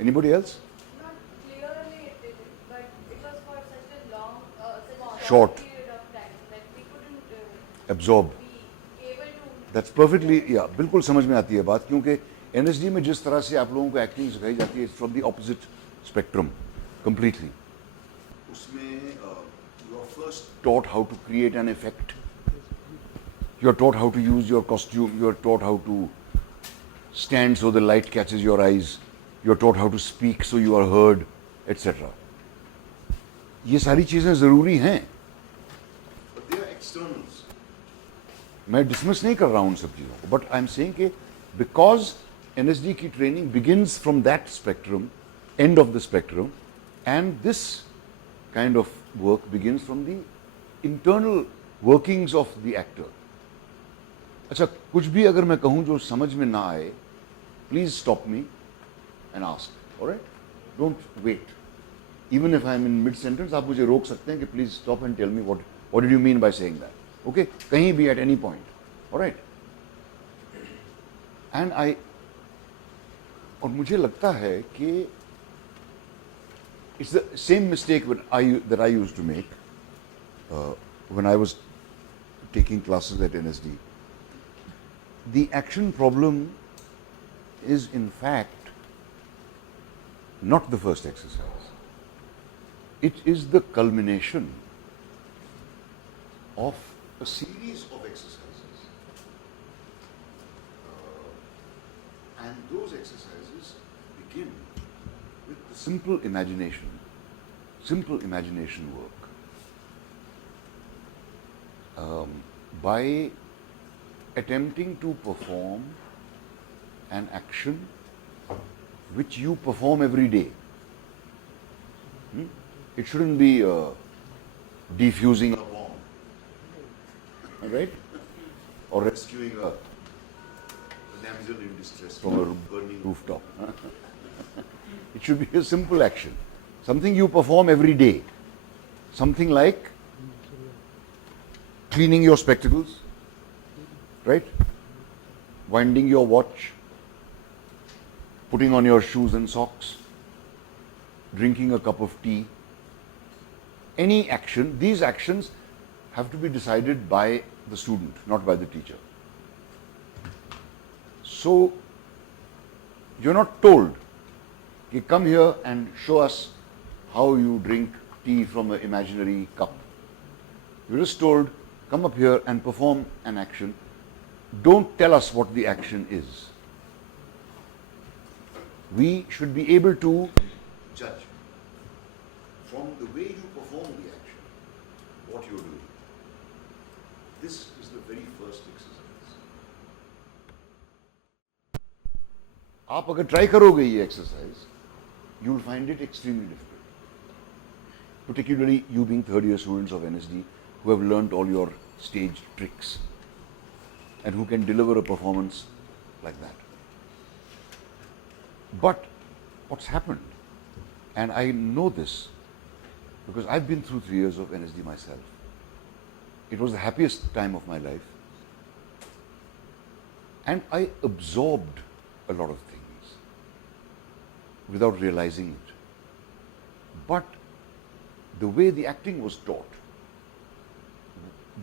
Anybody else? Not clearly it didn't, but it was for such a long, such a Short. short period of time that we couldn't Absorb. be able to. That's perfectly या बिल्कुल समझ में आती है बात, क्योंकि NSD में जिस तरह से आप लोगों को एक्टिंग सिखाई जाती है from the opposite spectrum completely. उसमें you are first taught how to create an effect, you are taught how to use your costume, you are taught how to stand so the light catches your eyes, you're taught how to speak so you are heard, etc. ये सारी चीजें जरूरी हैं, but they are externals. मैं dismiss नहीं कर रहा हूं उन सब चीजों को, बट आई एम सेइंग कि बिकॉज एनएसडी की training begins from that spectrum, end of the spectrum, and this kind of work begins from the internal workings of the actor. अच्छा, कुछ भी अगर मैं कहूं जो समझ में ना आए, please stop me and ask. Alright, don't wait. Even if I am in mid sentence, आप मुझे रोक सकते हैं कि please stop and tell me what did you mean by saying that. Okay, कहीं भी at any point. Alright. And I, और मुझे लगता है कि it's the same mistake that I used to make when I was taking classes at NSD. The action problem is in fact not the first exercise. It is the culmination of a series of exercises. And those exercises begin with the simple imagination work. By attempting to perform an action which you perform every day. It shouldn't be defusing a bomb, right? Or rescuing a damsel in distress from a burning rooftop. It should be a simple action, something you perform every day. Something like cleaning your spectacles, right? Winding your watch, putting on your shoes and socks, drinking a cup of tea. Any action, these actions have to be decided by the student, not by the teacher. So, you're not told, you come here and show us how you drink tea from an imaginary cup. You're just told, come up here and perform an action. Don't tell us what the action is. We should be able to judge from the way you perform the action what you're doing. This is the very first exercise. आप अगर try करोगे ये exercise, you will find it extremely difficult. Particularly you being third year students of NSD who have learnt all your stage tricks and who can deliver a performance like that. But what's happened, and I know this because I've been through 3 years of NSD myself. It was the happiest time of my life. And I absorbed a lot of things without realizing it. But the way the acting was taught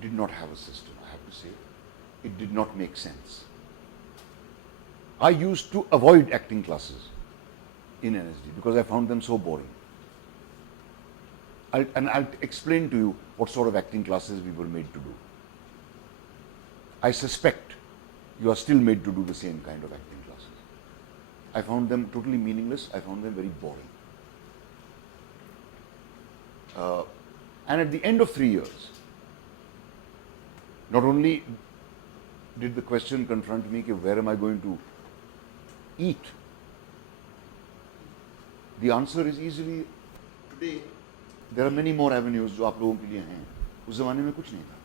did not have a system, I have to say. It did not make sense. I used to avoid acting classes in NSD because I found them so boring. I'll explain to you what sort of acting classes we were made to do. I suspect you are still made to do the same kind of acting classes. I found them totally meaningless. I found them very boring. And at the end of 3 years, not only did the question confront me, where am I going to eat? The answer is easily, today there are many more avenues जो आप लोगों के लिए हैं. उस ज़माने में कुछ नहीं था.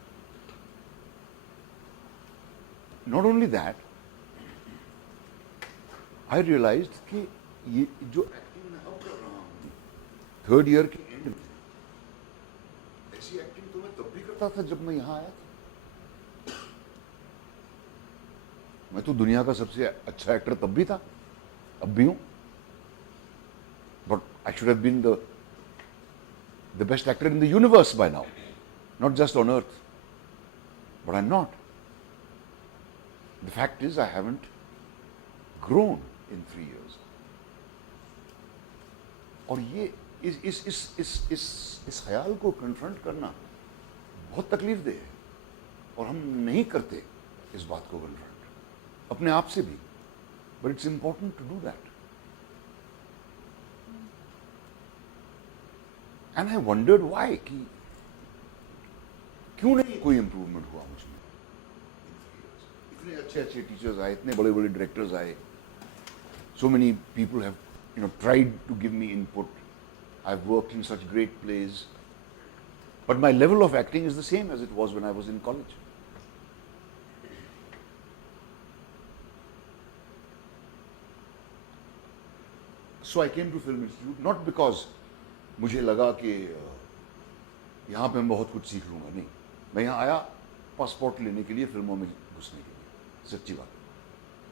Not only that, I realized कि ये जो एक्टिंग मैं अब कर रहा हूँ, थर्ड ईयर के एंड में, ऐसी एक्टिंग तो मैं तब भी करता था जब मैं यहाँ आया था. मैं तो दुनिया का सबसे अच्छा एक्टर तब भी था, अब भी हूं. I should have been the best actor in the universe by now, not just on earth. But I'm not. The fact is, I haven't grown in 3 years. और ये इस ख्याल को कन्फ्रंट करना बहुत तकलीफ दे है, और हम नहीं करते इस बात को कन्फ्रंट अपने आप से भी. But it's important to do that. And I wondered why, कि क्यों नहीं कोई इंप्रूवमेंट हुआ मुझ में. इतने अच्छे अच्छे टीचर्स आए, इतने बड़े बड़े डायरेक्टर्स आए, so many people have tried to give me input. I've worked in such great plays, but my level of acting is the same as it was when I was in college. So I came to Film Institute not because मुझे लगा कि यहाँ पे मैं बहुत कुछ सीख लूँगा, नहीं. मैं यहाँ आया पासपोर्ट लेने के लिए, फिल्मों में घुसने के लिए. सच्ची बात.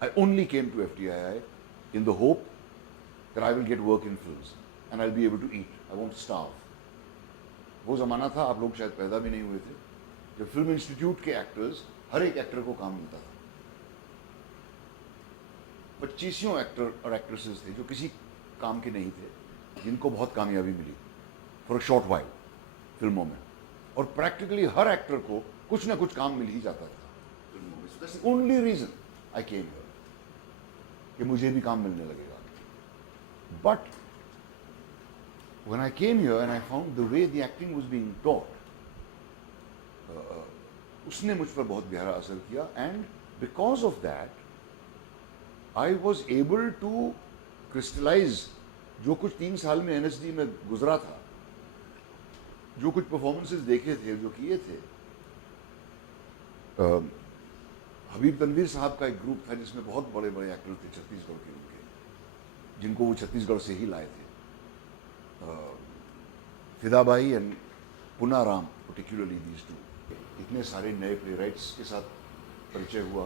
I only came to FTII in the hope that I will get work in films and I'll be able to eat. I won't starve. वो ज़माना था, आप लोग शायद पैदा भी नहीं हुए थे, जब फिल्म इंस्टीट्यूट के एक्टर्स, हर एक एक्टर को काम मिलता था. 25 एक्टर और एक्ट्रेसेस थे जो किसी काम के नहीं थे, जिनको बहुत कामयाबी मिली फॉर अ शॉर्ट वाइल फिल्मों में. और प्रैक्टिकली हर एक्टर को कुछ ना कुछ काम मिल ही जाता था फिल्मों में. That's the only reason I came here, कि मुझे भी काम मिलने लगेगा. बट when I came here and I found the way the acting was being taught, उसने मुझ पर बहुत गहरा असर किया. And because of that, I was able to crystallize जो कुछ 3 साल में NSD में गुजरा था, जो कुछ परफॉर्मेंसेस देखे थे, जो किए थे. हबीब तनवीर साहब का एक ग्रुप था जिसमें बहुत बड़े बड़े एक्टर थे छत्तीसगढ़ के, उनके, जिनको वो छत्तीसगढ़ से ही लाए थे. Fidabai and Punaram particularly, these two. इतने सारे नए प्ले राइट्स के साथ परिचय हुआ.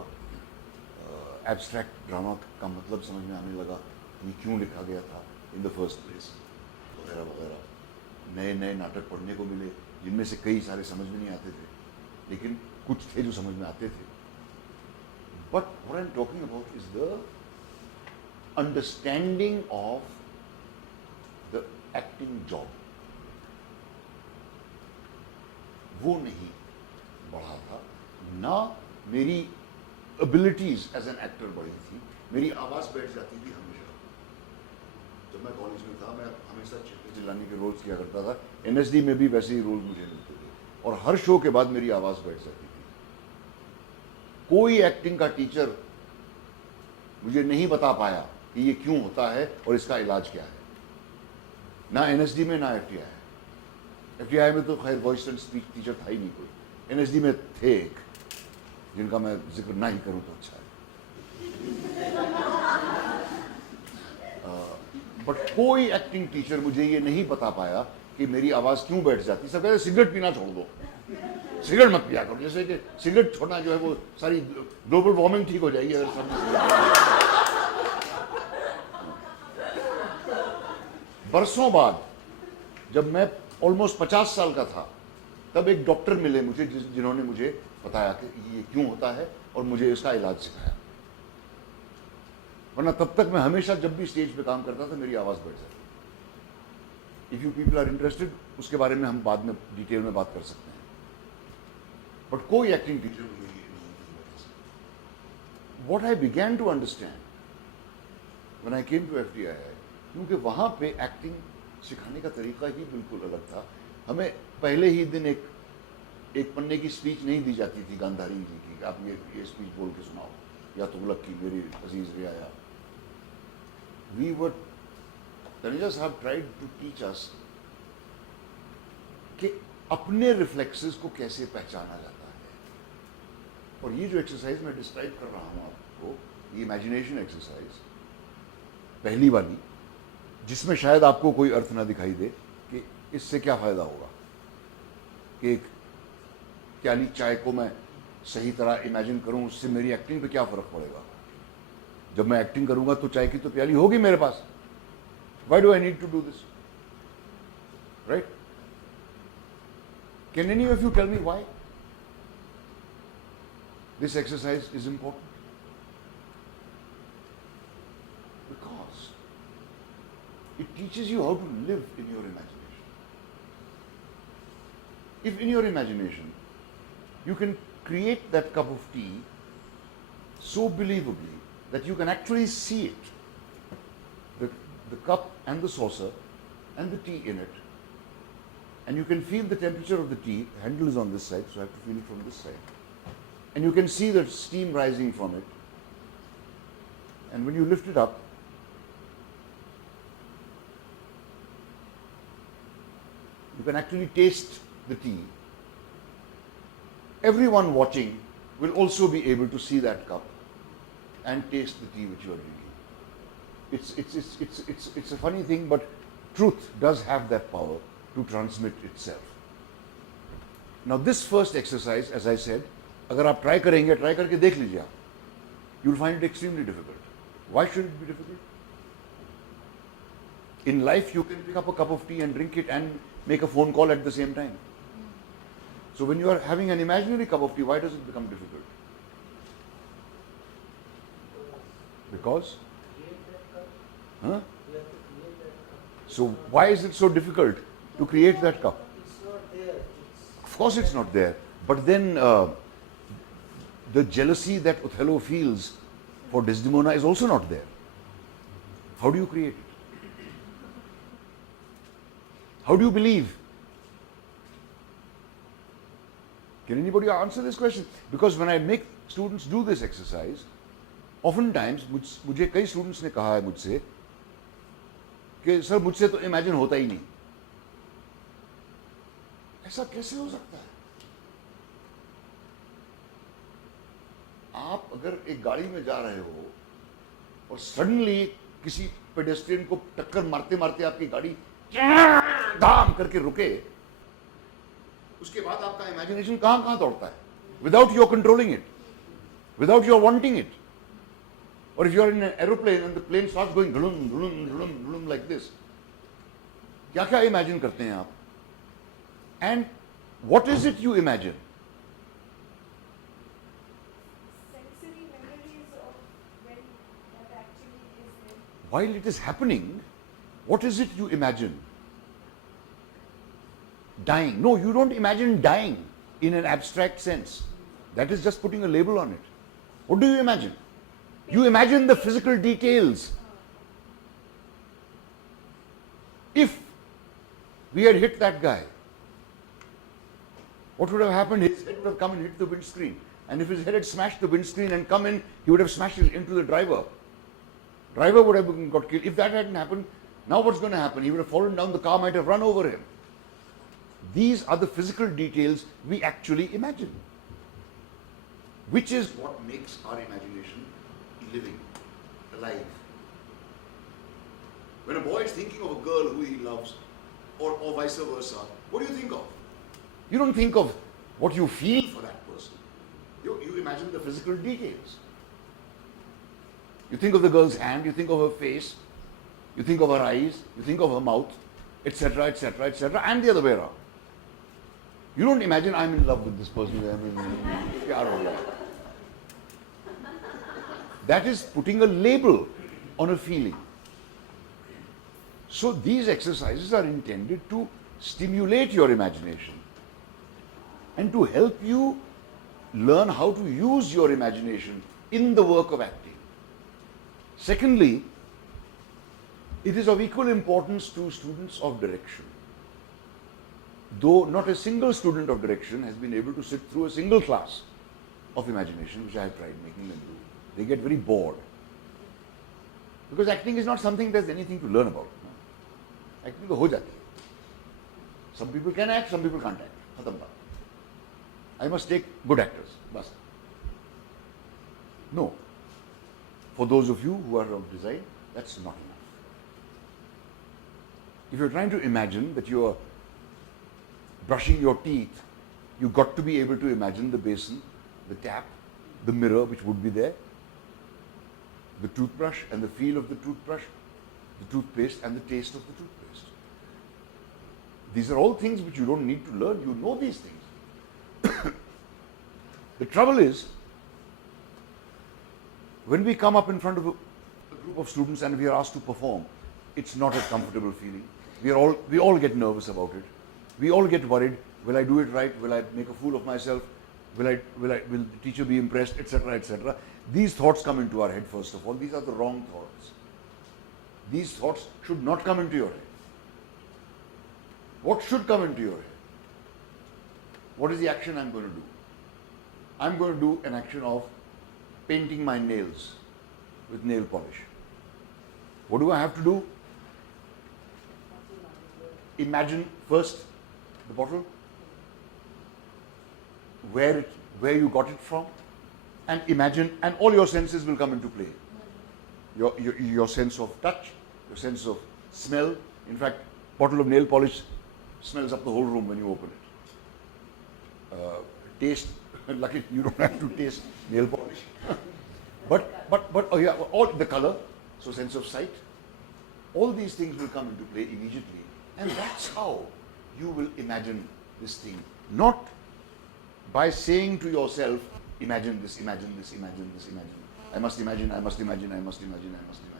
एब्स्ट्रैक्ट ड्रामा का मतलब समझ में आने लगा, ये क्यों लिखा गया था इन द फर्स्ट प्लेस, वगैरह वगैरह. नए नए नाटक पढ़ने को मिले, जिनमें से कई सारे समझ में नहीं आते थे, लेकिन कुछ थे जो समझ में आते थे. But what I am talking about is the understanding of the acting job. वो नहीं बढ़ा था, ना मेरी एबिलिटीज एज एन एक्टर बढ़ी थी. मेरी आवाज़ बैठ जाती थी हमेशा. जब मैं कॉलेज में था, मैं हमेशा चिल्लाने के रोल्स किया करता था. NSD में भी वैसे ही रोल मुझे मिलते थे, और हर शो के बाद मेरी आवाज़ बैठ जाती थी. कोई एक्टिंग का टीचर मुझे नहीं बता पाया कि ये क्यों होता है और इसका इलाज क्या है, ना NSD में ना FTI में. तो खैर वॉइस एंड स्पीच टीचर था ही नहीं कोई. NSD में थे एक, जिनका मैं जिक्र ना ही करूं तो अच्छा है. बट कोई एक्टिंग टीचर मुझे ये नहीं बता पाया कि मेरी आवाज़ क्यों बैठ जाती. सब कहते सिगरेट पीना छोड़ दो, सिगरेट मत पिया करो, जैसे कि सिगरेट छोड़ना जो है वो सारी ग्लोबल वार्मिंग ठीक हो जाएगी अगर सब. बरसों बाद जब मैं ऑलमोस्ट 50 साल का था, तब एक डॉक्टर मिले मुझे, जिन्होंने मुझे बताया कि ये क्यों होता है और मुझे इसका इलाज सिखाया. वरना तब तक मैं हमेशा जब भी स्टेज पे काम करता था, मेरी आवाज़ बैठ जाती. If you people are interested, उसके बारे में हम बाद में डिटेल में बात कर सकते हैं. बट कोई एक्टिंग टीचर मुझे नहीं बता सकता. What I began to understand when I came to FTI, क्योंकि वहाँ पे एक्टिंग सिखाने का तरीका ही बिल्कुल अलग था. हमें पहले ही दिन एक पन्ने की स्पीच नहीं दी जाती थी गांधारी जी की, आप ये स्पीच बोल के सुनाओ, या तुगलक की मेरी अजीज रियाया. वी वर तनुजा साहब ट्राइड टू टीच अस कि अपने रिफ्लेक्सेस को कैसे पहचाना जाता है. और ये जो एक्सरसाइज मैं डिस्क्राइब कर रहा हूँ आपको, ये इमेजिनेशन एक्सरसाइज, पहली वाली, जिसमें शायद आपको कोई अर्थ ना दिखाई दे कि इससे क्या फ़ायदा होगा, कि एक प्याली चाय को मैं सही तरह इमेजिन करूं, उससे मेरी एक्टिंग पे क्या फ़र्क पड़ेगा. जब मैं एक्टिंग करूंगा तो चाय की तो प्याली होगी मेरे पास. Why do I need to do this. Right? Can any of you tell me why this exercise is important? Because it teaches you how to live in your imagination. If in your imagination you can create that cup of tea so believably that you can actually see it, the cup and the saucer and the tea in it, and you can feel the temperature of the tea. The handle is on this side, so I have to feel it from this side. And you can see the steam rising from it. And when you lift it up, you can actually taste the tea. Everyone watching will also be able to see that cup and taste the tea which you are drinking. It's a funny thing, but truth does have that power to transmit itself. Now this first exercise, as I said, अगर आप try करेंगे, try करके देख लीजिए आप, you will find it extremely difficult. Why should it be difficult? In life, you can pick up a cup of tea and drink it and make a phone call at the same time. So when you are having an imaginary cup of tea, why does it become difficult? Because? Huh? So why is it so difficult to create that cup? It's not there. Of course it's not there. But then the jealousy that Othello feels for Desdemona is also not there. How do you create it? How do you believe? Can anybody answer this question? Because when I make students do this exercise, oftentimes मुझे कई students ने कहा है मुझसे कि sir मुझसे तो imagine होता ही नहीं. ऐसा कैसे हो सकता है? आप अगर एक गाड़ी में जा रहे हो और सडनली किसी पेडेस्ट्रियन को टक्कर मारते मारते आपकी गाड़ी धाम करके रुके, उसके बाद आपका इमेजिनेशन कहां कहां दौड़ता है, without your controlling it, without your wanting it. और if you are in an aeroplane and the plane starts going धुलुम धुलुम धुलुम धुलुम लाइक दिस, क्या क्या इमेजिन करते हैं आप? And what is it you imagine? sensory memories of when that actually is there. While it is happening, what is it you imagine? Dying. No, you don't imagine dying in an abstract sense. That is just putting a label on it. What do you imagine? You imagine the physical details. If we had hit that guy, what would have happened? His head would have come and hit the windscreen. And if his head had smashed the windscreen and come in, he would have smashed it into the driver. Driver would have got killed. If that hadn't happened, now what's going to happen? He would have fallen down, the car might have run over him. These are the physical details we actually imagine, which is what makes our imagination living, alive. When a boy is thinking of a girl who he loves, or vice versa, what do you think of? You don't think of what you feel for that person. You imagine the physical details. You think of the girl's hand, you think of her face, you think of her eyes, you think of her mouth, etc., etc., etc., and the other way around. You don't imagine I'm in love with this person. That is putting a label on a feeling. So these exercises are intended to stimulate your imagination and to help you learn how to use your imagination in the work of acting. Secondly, it is of equal importance to students of direction. Though not a single student of direction has been able to sit through a single class of imagination, which I have tried making them do. They get very bored. Because acting is not something there's anything to learn about. Acting to ho jati hai. Some people can act, some people can't act. Khatam baat. I must take good actors. Bas. No. For those of you who are of design, that's not enough. If you're trying to imagine that you are brushing your teeth, you've got to be able to imagine the basin, the tap, the mirror which would be there, the toothbrush and the feel of the toothbrush, the toothpaste and the taste of the toothpaste. These are all things which you don't need to learn. You know these things. The trouble is, when we come up in front of a group of students and we are asked to perform, it's not a comfortable feeling. We all get nervous about it. We all get worried. Will I do it right? Will I make a fool of myself? Will the teacher be impressed, etc., etc. These thoughts come into our head first of all. These are the wrong thoughts. These thoughts should not come into your head. What should come into your head? What is the action I'm going to do? I'm going to do an action of painting my nails with nail polish. What do I have to do? Imagine first the bottle, where you got it from, and imagine, and all your senses will come into play. Your sense of touch, your sense of smell. In fact, bottle of nail polish smells up the whole room when you open it. Taste, lucky you don't have to taste nail polish. but oh yeah, all the color, so sense of sight, all these things will come into play immediately, and that's how you will imagine this thing. Not by saying to yourself, imagine this, imagine this, imagine this, imagine. I must imagine, I must imagine, I must imagine, I must imagine.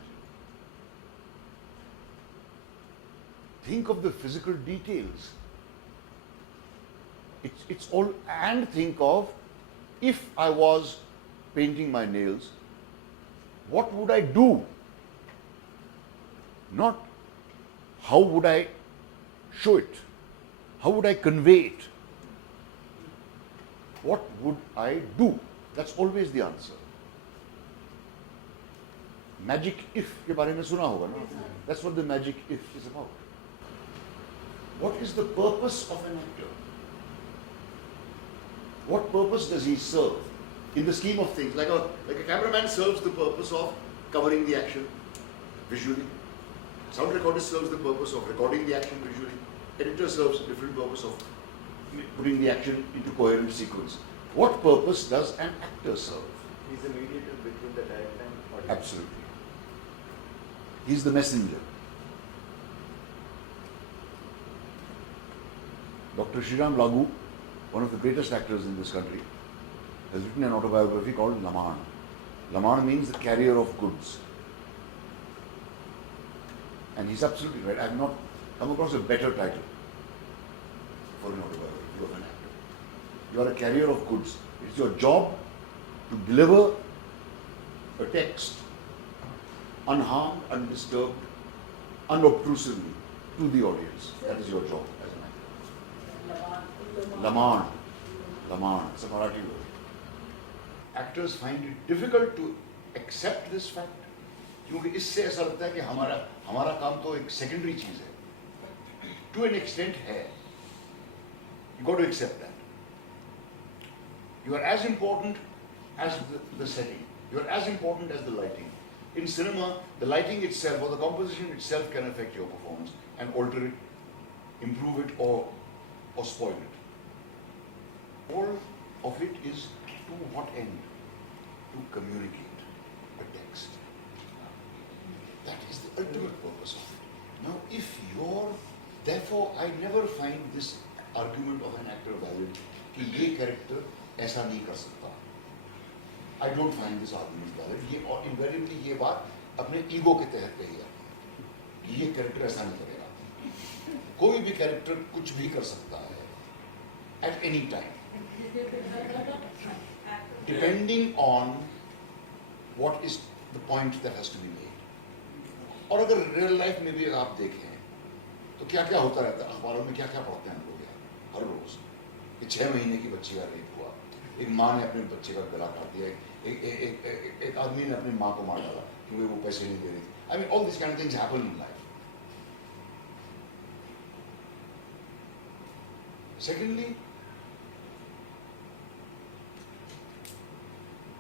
Think of the physical details. It's all, and think of, if I was painting my nails, what would I do? Not how would I show it? How would I convey it? What would I do? That's always the answer. Magic if के बारे में सुना होगा ना? That's what the magic if is about. What is the purpose of an actor? What purpose does he serve in the scheme of things? Like a cameraman serves the purpose of covering the action visually. Sound recorder serves the purpose of recording the action visually. Editor serves a different purpose of putting the action into coherent sequence. What purpose does an actor serve? He's a mediator between the director and audience. Absolutely. He's the messenger. Dr. Sriram Lagu, one of the greatest actors in this country, has written an autobiography called Laman. Laman means the carrier of goods. And he's absolutely right. I have not come across a better title for an autobiography of an actor. You are a carrier of goods. It's your job to deliver a text unharmed, undisturbed, unobtrusively to the audience. That is your job as an actor. Laman. Laman. It's a Marathi word. Actors find it difficult to accept this fact. क्योंकि इससे ऐसा लगता है कि हमारा काम तो एक सेकेंडरी चीज है. To an extent है. You got to accept that. You are as important as the setting. You are as important as the lighting. In cinema, the lighting itself or the composition itself can affect your performance and alter it, improve it, or spoil it. All of it is to what end? To communicate a text. That is the ultimate purpose of it. Now, therefore, I never find this argument of an actor valid कि ये character ऐसा नहीं कर सकता. I don't find this argument valid. ये और invariably ये बात अपने ego के तहत कही जाती है कि ये character ऐसा नहीं करेगा. कोई भी character कुछ भी कर सकता है at any time, depending on what is the point that has to be made. और अगर रियल लाइफ में भी आप देखें तो क्या क्या होता रहता है. अखबारों में क्या क्या पढ़ते हैं हम लोग हर रोज कि 6 महीने की बच्ची का रेप हुआ, एक माँ ने अपने बच्चे का गला काट दिया, एक आदमी ने अपनी माँ को मार डाला क्योंकि वो पैसे नहीं दे रही थी. I mean all this kind of things happen in life. Secondly,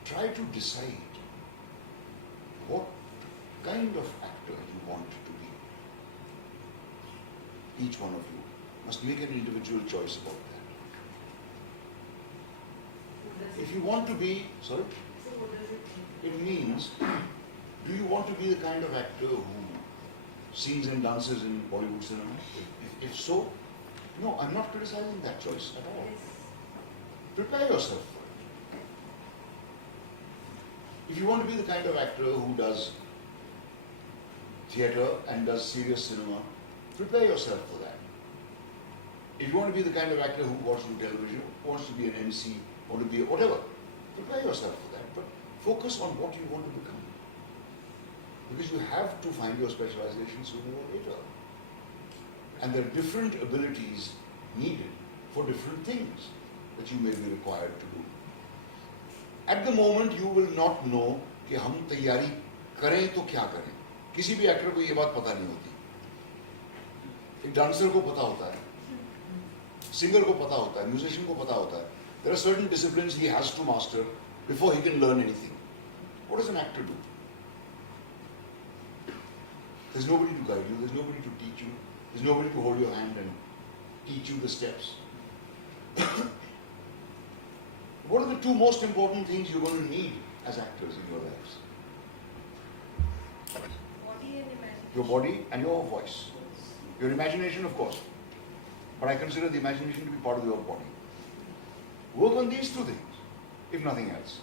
try to decide what kind of actor you want to be. Each one of you must make an individual choice about that. If you want to be, sorry? It means, do you want to be the kind of actor who sings and dances in Bollywood cinema? If so, No, I'm not criticizing that choice at all. Prepare yourself for it. If you want to be the kind of actor who does theatre and does serious cinema, prepare yourself for that. If you want to be the kind of actor who wants to do television, wants to be an MC, want to be whatever, prepare yourself for that. But focus on what you want to become. Because you have to find your specialization sooner or later. And there are different abilities needed for different things that you may be required to do. At the moment, you will not know कि हम तैयारी करें तो क्या करें. किसी भी actor को ये बात पता नहीं होती. एक डांसर को पता होता है, सिंगर को पता होता है, म्यूजिशियन को पता होता है. There are certain disciplines he has to master before he can learn anything. What does an actor do? There's nobody to guide you, there's nobody to teach you, there's nobody to hold your hand and teach you the steps. What are the two most important things you're going to need as actors in your lives? Body and imagination. Your body and your voice. Your imagination, of course. But I consider the imagination to be part of your body. Work on these two things, if nothing else.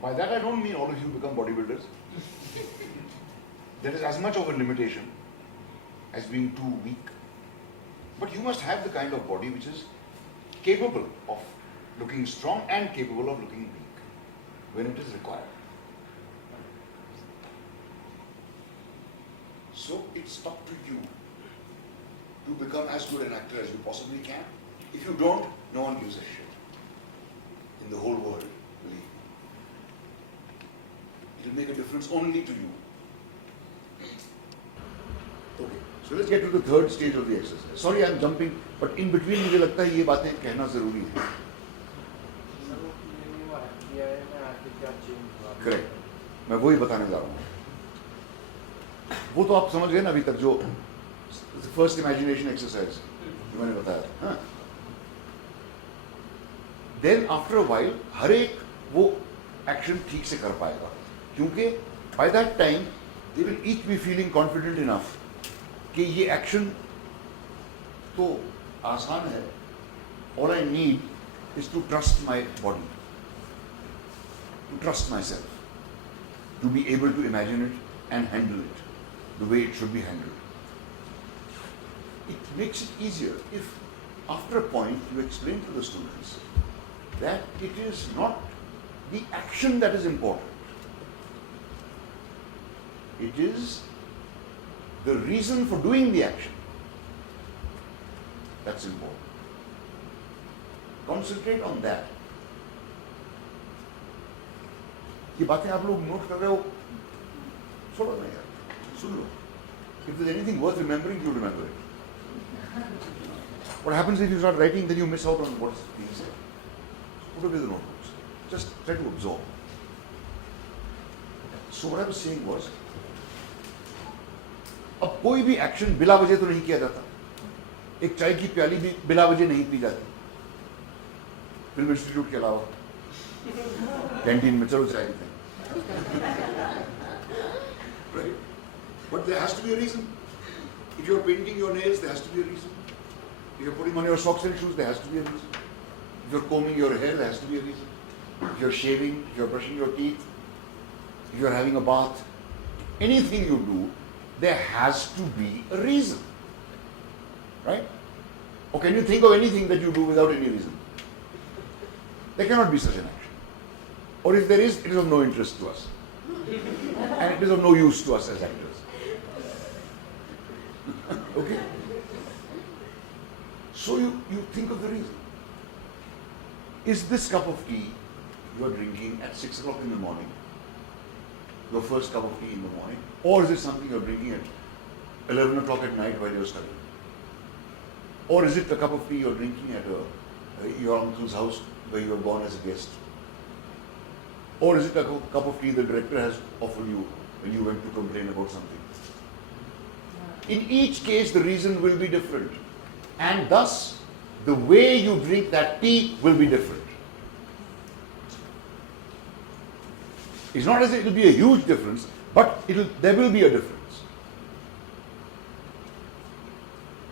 By that I don't mean all of you become bodybuilders. That is as much of a limitation as being too weak. But you must have the kind of body which is capable of looking strong and capable of looking weak when it is required. So it's up to you to become as good an actor as you possibly can. If you don't, no one gives a shit in the whole world, believe me. It will make a difference only to you. Okay, so let's get to the third stage of the exercise. Sorry, I'm jumping, but in between मुझे लगता है ये बातें कहना जरूरी है. Correct. मैं वही बताने जा रहा हूँ. वो तो आप समझ गए ना अभी तक जो फर्स्ट इमेजिनेशन एक्सरसाइज जो मैंने बताया था. देन आफ्टर अ वाइल हर एक वो एक्शन ठीक से कर पाएगा क्योंकि by that time they will each be feeling confident enough कि ये एक्शन तो आसान है. All I need is to trust my body, to trust myself, to be able to imagine it and handle it the way it should be handled. It makes it easier if after a point you explain to the students that it is not the action that is important. It is the reason for doing the action that's important. Concentrate on that. ये बातें आप लोग note कर रहे हो, छोड़ो ना यार, सुन लो. If there's anything worth remembering, you remember it. What happens if you start writing, then you miss out on what's being said. Put away the notebooks. Just try to absorb. So what I was saying was, अब कोई भी action बिला वजह तो नहीं किया जाता. एक चाय की प्याली भी बिला वजह नहीं पी जाती. फिल्म इंस्टीट्यूट के अलावा कैंटीन में चलो चाय पीते हैं. Right? But there has to be a reason. If you're painting your nails, there has to be a reason. If you're putting on your socks and shoes, there has to be a reason. If you're combing your hair, there has to be a reason. If you're shaving, if you're brushing your teeth, if you're having a bath, anything you do, there has to be a reason. Right? Or can you think of anything that you do without any reason? There cannot be such an action. Or if there is, it is of no interest to us. And it is of no use to us as actors. Okay? So you think of the reason. Is this cup of tea you are drinking at 6 o'clock in the morning, your first cup of tea in the morning, or is it something you're drinking at 11 o'clock at night while you're studying? Or is it a cup of tea you're drinking at your uncle's house where you were born as a guest? Or is it a cup of tea the director has offered you when you went to complain about something? In each case, the reason will be different. And thus, the way you drink that tea will be different. It's not as if it will be a huge difference, but there will be a difference.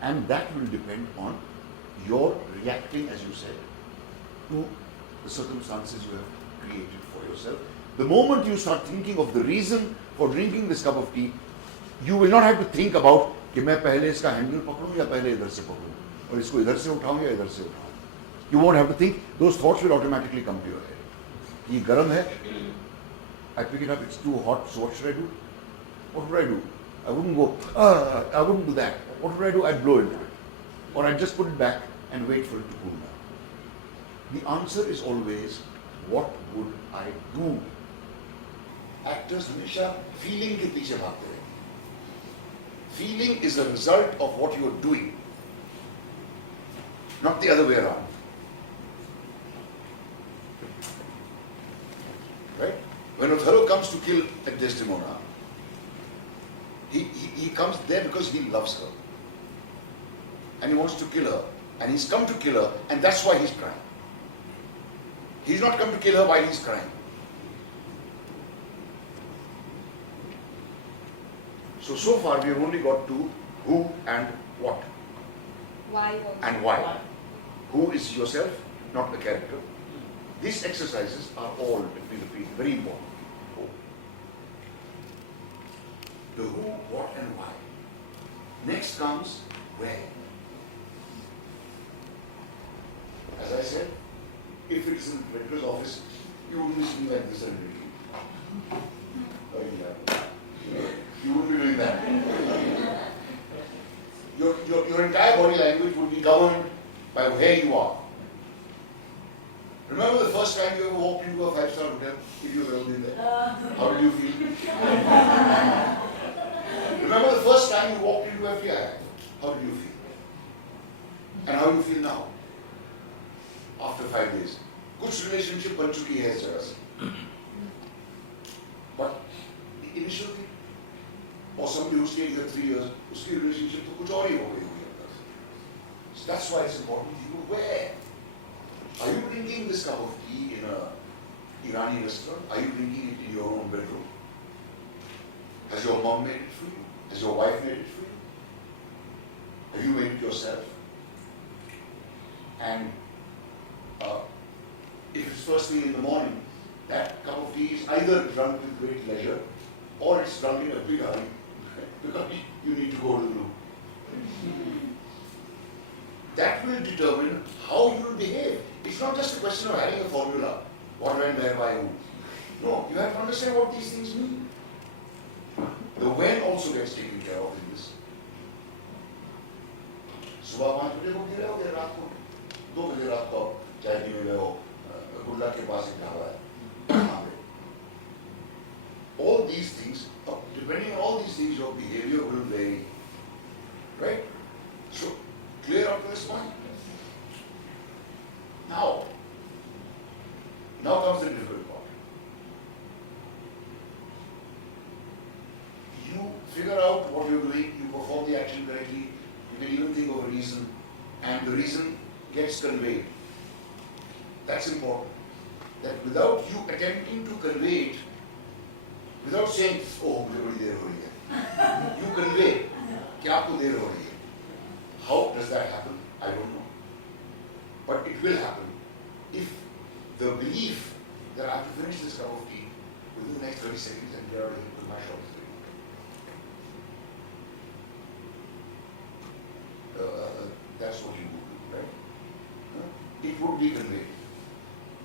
And that will depend on your reacting, as you said, to the circumstances you have created for yourself. The moment you start thinking of the reason for drinking this cup of tea, you will not have to think about कि मैं पहले इसका handle पकड़ूं या पहले इधर से पकड़ूं और इसको इधर से उठाऊं या इधर से उठाऊं. You won't have to think. Those thoughts will automatically come to your head. ये गर्म है. I pick it up. It's too hot. So what should I do? What would I do? I wouldn't go. I wouldn't do that. What would I do? I'd blow into it, or I'd just put it back and wait for it to cool down. The answer is always, what would I do? Actors हमेशा feeling के पीछे भागते हैं. Feeling is a result of what you are doing, not the other way around. Right? When Othello comes to kill Desdemona, he comes there because he loves her. And he wants to kill her. And he's come to kill her, and that's why he's crying. He's not come to kill her while he's crying. So far we have only got to who and what. Why also? And why. Who is yourself, not the character. These exercises are all, let me repeat, very important. The who, what and why. Next comes where. As I said, if it's in the editor's office, you wouldn't be sitting like this and reading. Oh, yeah. You wouldn't be doing that. Your entire body language would be governed by where you are. Remember the first time you ever walked into a 5-star hotel, if you've ever been there? How did you feel? Remember the first time you walked into FTI? How did you feel? And how do you feel now? After 5 days. कुछ relationship बन चुकी है इस जगह से. But the initial thing, or somebody who stayed here 3 years, उसकी relationship तो कुछ और ही हो गई होगी अंदर से. So that's why it's important you know where. Are you drinking this cup of tea in a Irani restaurant? Are you drinking it in your own bedroom? Has your mom made it for you? Has your wife made it for you? Have you made it yourself? And if it's first thing in the morning, that cup of tea is either drunk with great leisure or it's drunk in a big hurry because you need to go to the loo. That will determine how you will behave. It's not just a question of having a formula. What, when, where, why, who. No, you have to understand what these things mean. The when also gets taken care of in this. सुबह 5 बजे को गिरे हो गए रात को 2 बजे रात को चाय पीने गए हो गुल्ला के पास एक ढाबा है. All these things, depending on all these things, your behavior will vary. Right? So, clear up to this point? Now comes the difficult part. You figure out what you're doing, you perform the action correctly, you can even think of a reason, and the reason gets conveyed. That's important. That without you attempting to convey it, without saying, oh, मुझे बड़ी देर हो रही है, you convey कि आपको देर हो रही है. How does that happen? I don't know. But it will happen if the belief that I have to finish this cup of tea within the next 30 seconds and get out of here because my shop is doing. That's what you would do, right? It would be conveyed.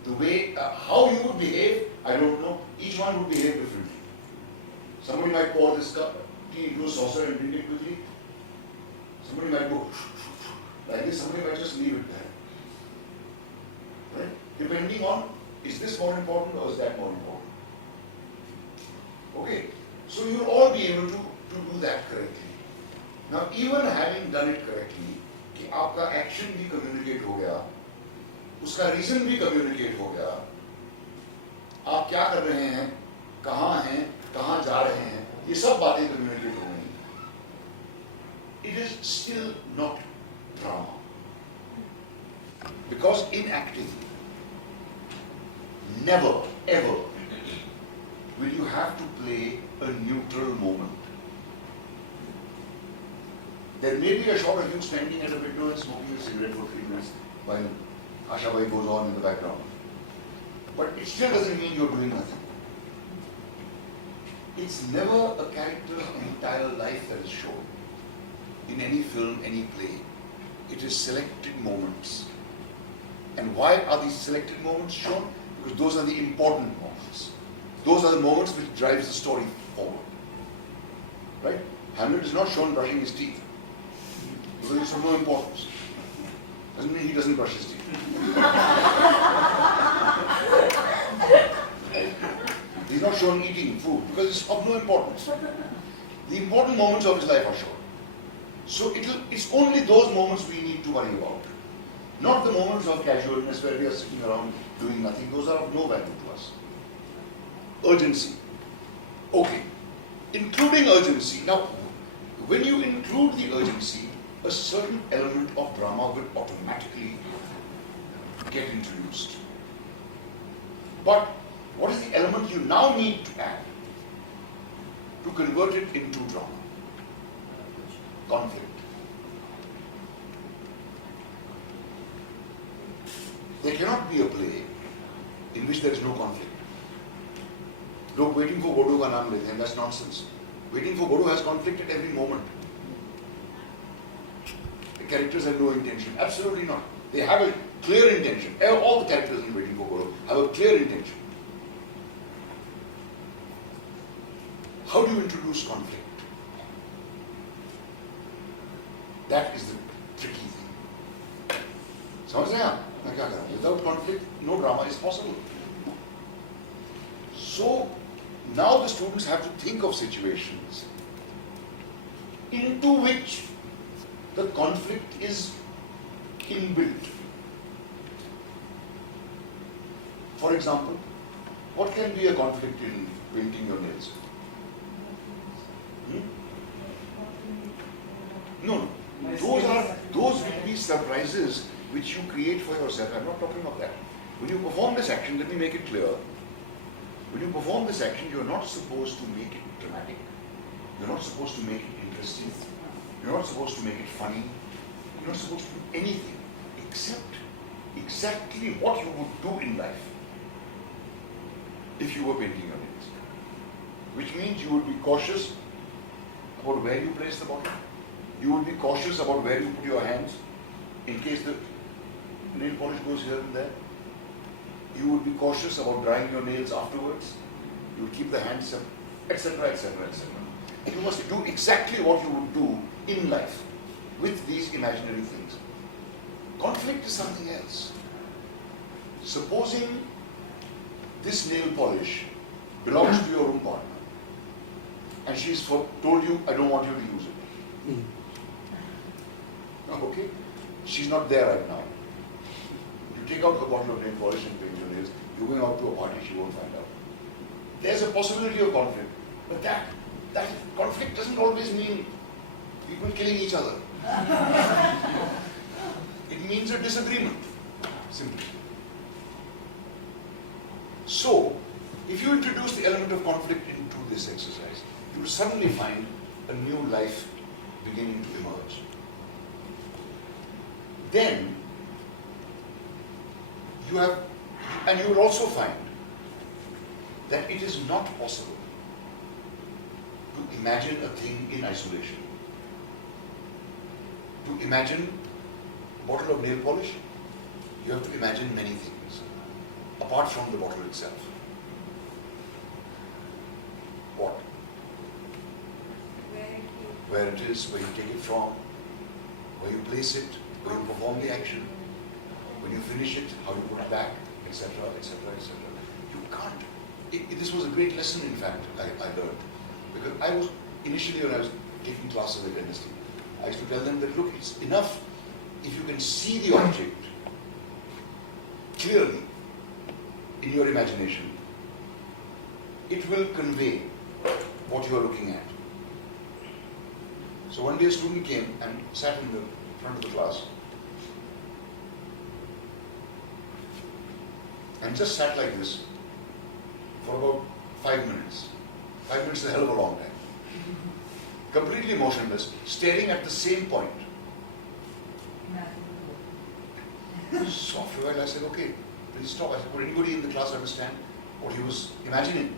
The way, how you would behave, I don't know. Each one would behave differently. Somebody might pour this cup tea into a saucer and drink it quickly. Somebody might go like this, somebody might just leave it there. Right? Depending on, is this more important or is that more important? Okay? So you'll all be able to do that correctly. Now even having done it correctly, कि आपका action भी communicate हो गया, उसका reason भी communicate हो गया, आप क्या कर रहे हैं, कहाँ जा रहे हैं, ये सब बातें communicate हो गई. It is still not drama. Because in acting, never, ever will you have to play a neutral moment. There may be a shot of you standing at a window and smoking a cigarette for 3 minutes while Asha Bhai goes on in the background. But it still doesn't mean you're doing nothing. It's never a character's entire life that is shown in any film, any play. It is selected moments. And why are these selected moments shown? Because those are the important moments. Those are the moments which drives the story forward. Right? Hamlet is not shown brushing his teeth. Because it's of no importance. Doesn't mean he doesn't brush his teeth. He's not shown eating food because it's of no importance. The important moments of his life are shown. So it's only those moments we need to worry about. Not the moments of casualness where we are sitting around doing nothing. Those are of no value to us. Urgency. Okay. Including urgency. Now, when you include the urgency, a certain element of drama will automatically get introduced. But what is the element you now need to add to convert it into drama? Conflict. There cannot be a play in which there is no conflict. Look, Waiting for Godot ka naam lete hain, that's nonsense. Waiting for Godot has conflict at every moment. The characters have no intention. Absolutely not. They have a clear intention. All the characters in Waiting for Godot have a clear intention. How do you introduce conflict? That is the tricky thing. समझ रहे हैं आप? मैं क्या कर रहा हूँ? Without conflict, no drama is possible. So now the students have to think of situations into which the conflict is inbuilt. For example, what can be a conflict in painting your nails? No. Those will be surprises which you create for yourself. I'm not talking of that. When you perform this action, let me make it clear. When you perform this action, you're not supposed to make it dramatic. You're not supposed to make it interesting. You're not supposed to make it funny. You're not supposed to do anything except exactly what you would do in life if you were painting your nails. Which means you would be cautious about where you place the bottle. You would be cautious about where you put your hands in case the nail polish goes here and there. You would be cautious about drying your nails afterwards. You would keep the hands up, etc., etc., etc. You must do exactly what you would do in life with these imaginary things. Conflict is something else. Supposing this nail polish belongs to your room partner and she's told you, I don't want you to use it. Okay? She's not there right now. You take out her bottle of nail polish and paint your nails. You're going out to a party, she won't find out. There's a possibility of conflict. But that conflict doesn't always mean people killing each other. It means a disagreement, simply. So, if you introduce the element of conflict into this exercise, you will suddenly find a new life beginning to emerge. Then, you will also find that it is not possible to imagine a thing in isolation. To imagine a bottle of nail polish, you have to imagine many things, apart from the bottle itself. What? Where it is, where you take it from, where you place it, where you perform the action, when you finish it, how you put it back, etc., etc., etc. You can't. This was a great lesson, in fact, I learned. Because initially when I was taking classes at NST, I used to tell them that, look, it's enough if you can see the object clearly in your imagination, it will convey what you are looking at. So one day a student came and sat in the front of the class and just sat like this for about 5 minutes. 5 minutes is a hell of a long time. completely motionless, staring at the same point. So after a while I said, okay, please stop. I said, could anybody in the class understand what he was imagining?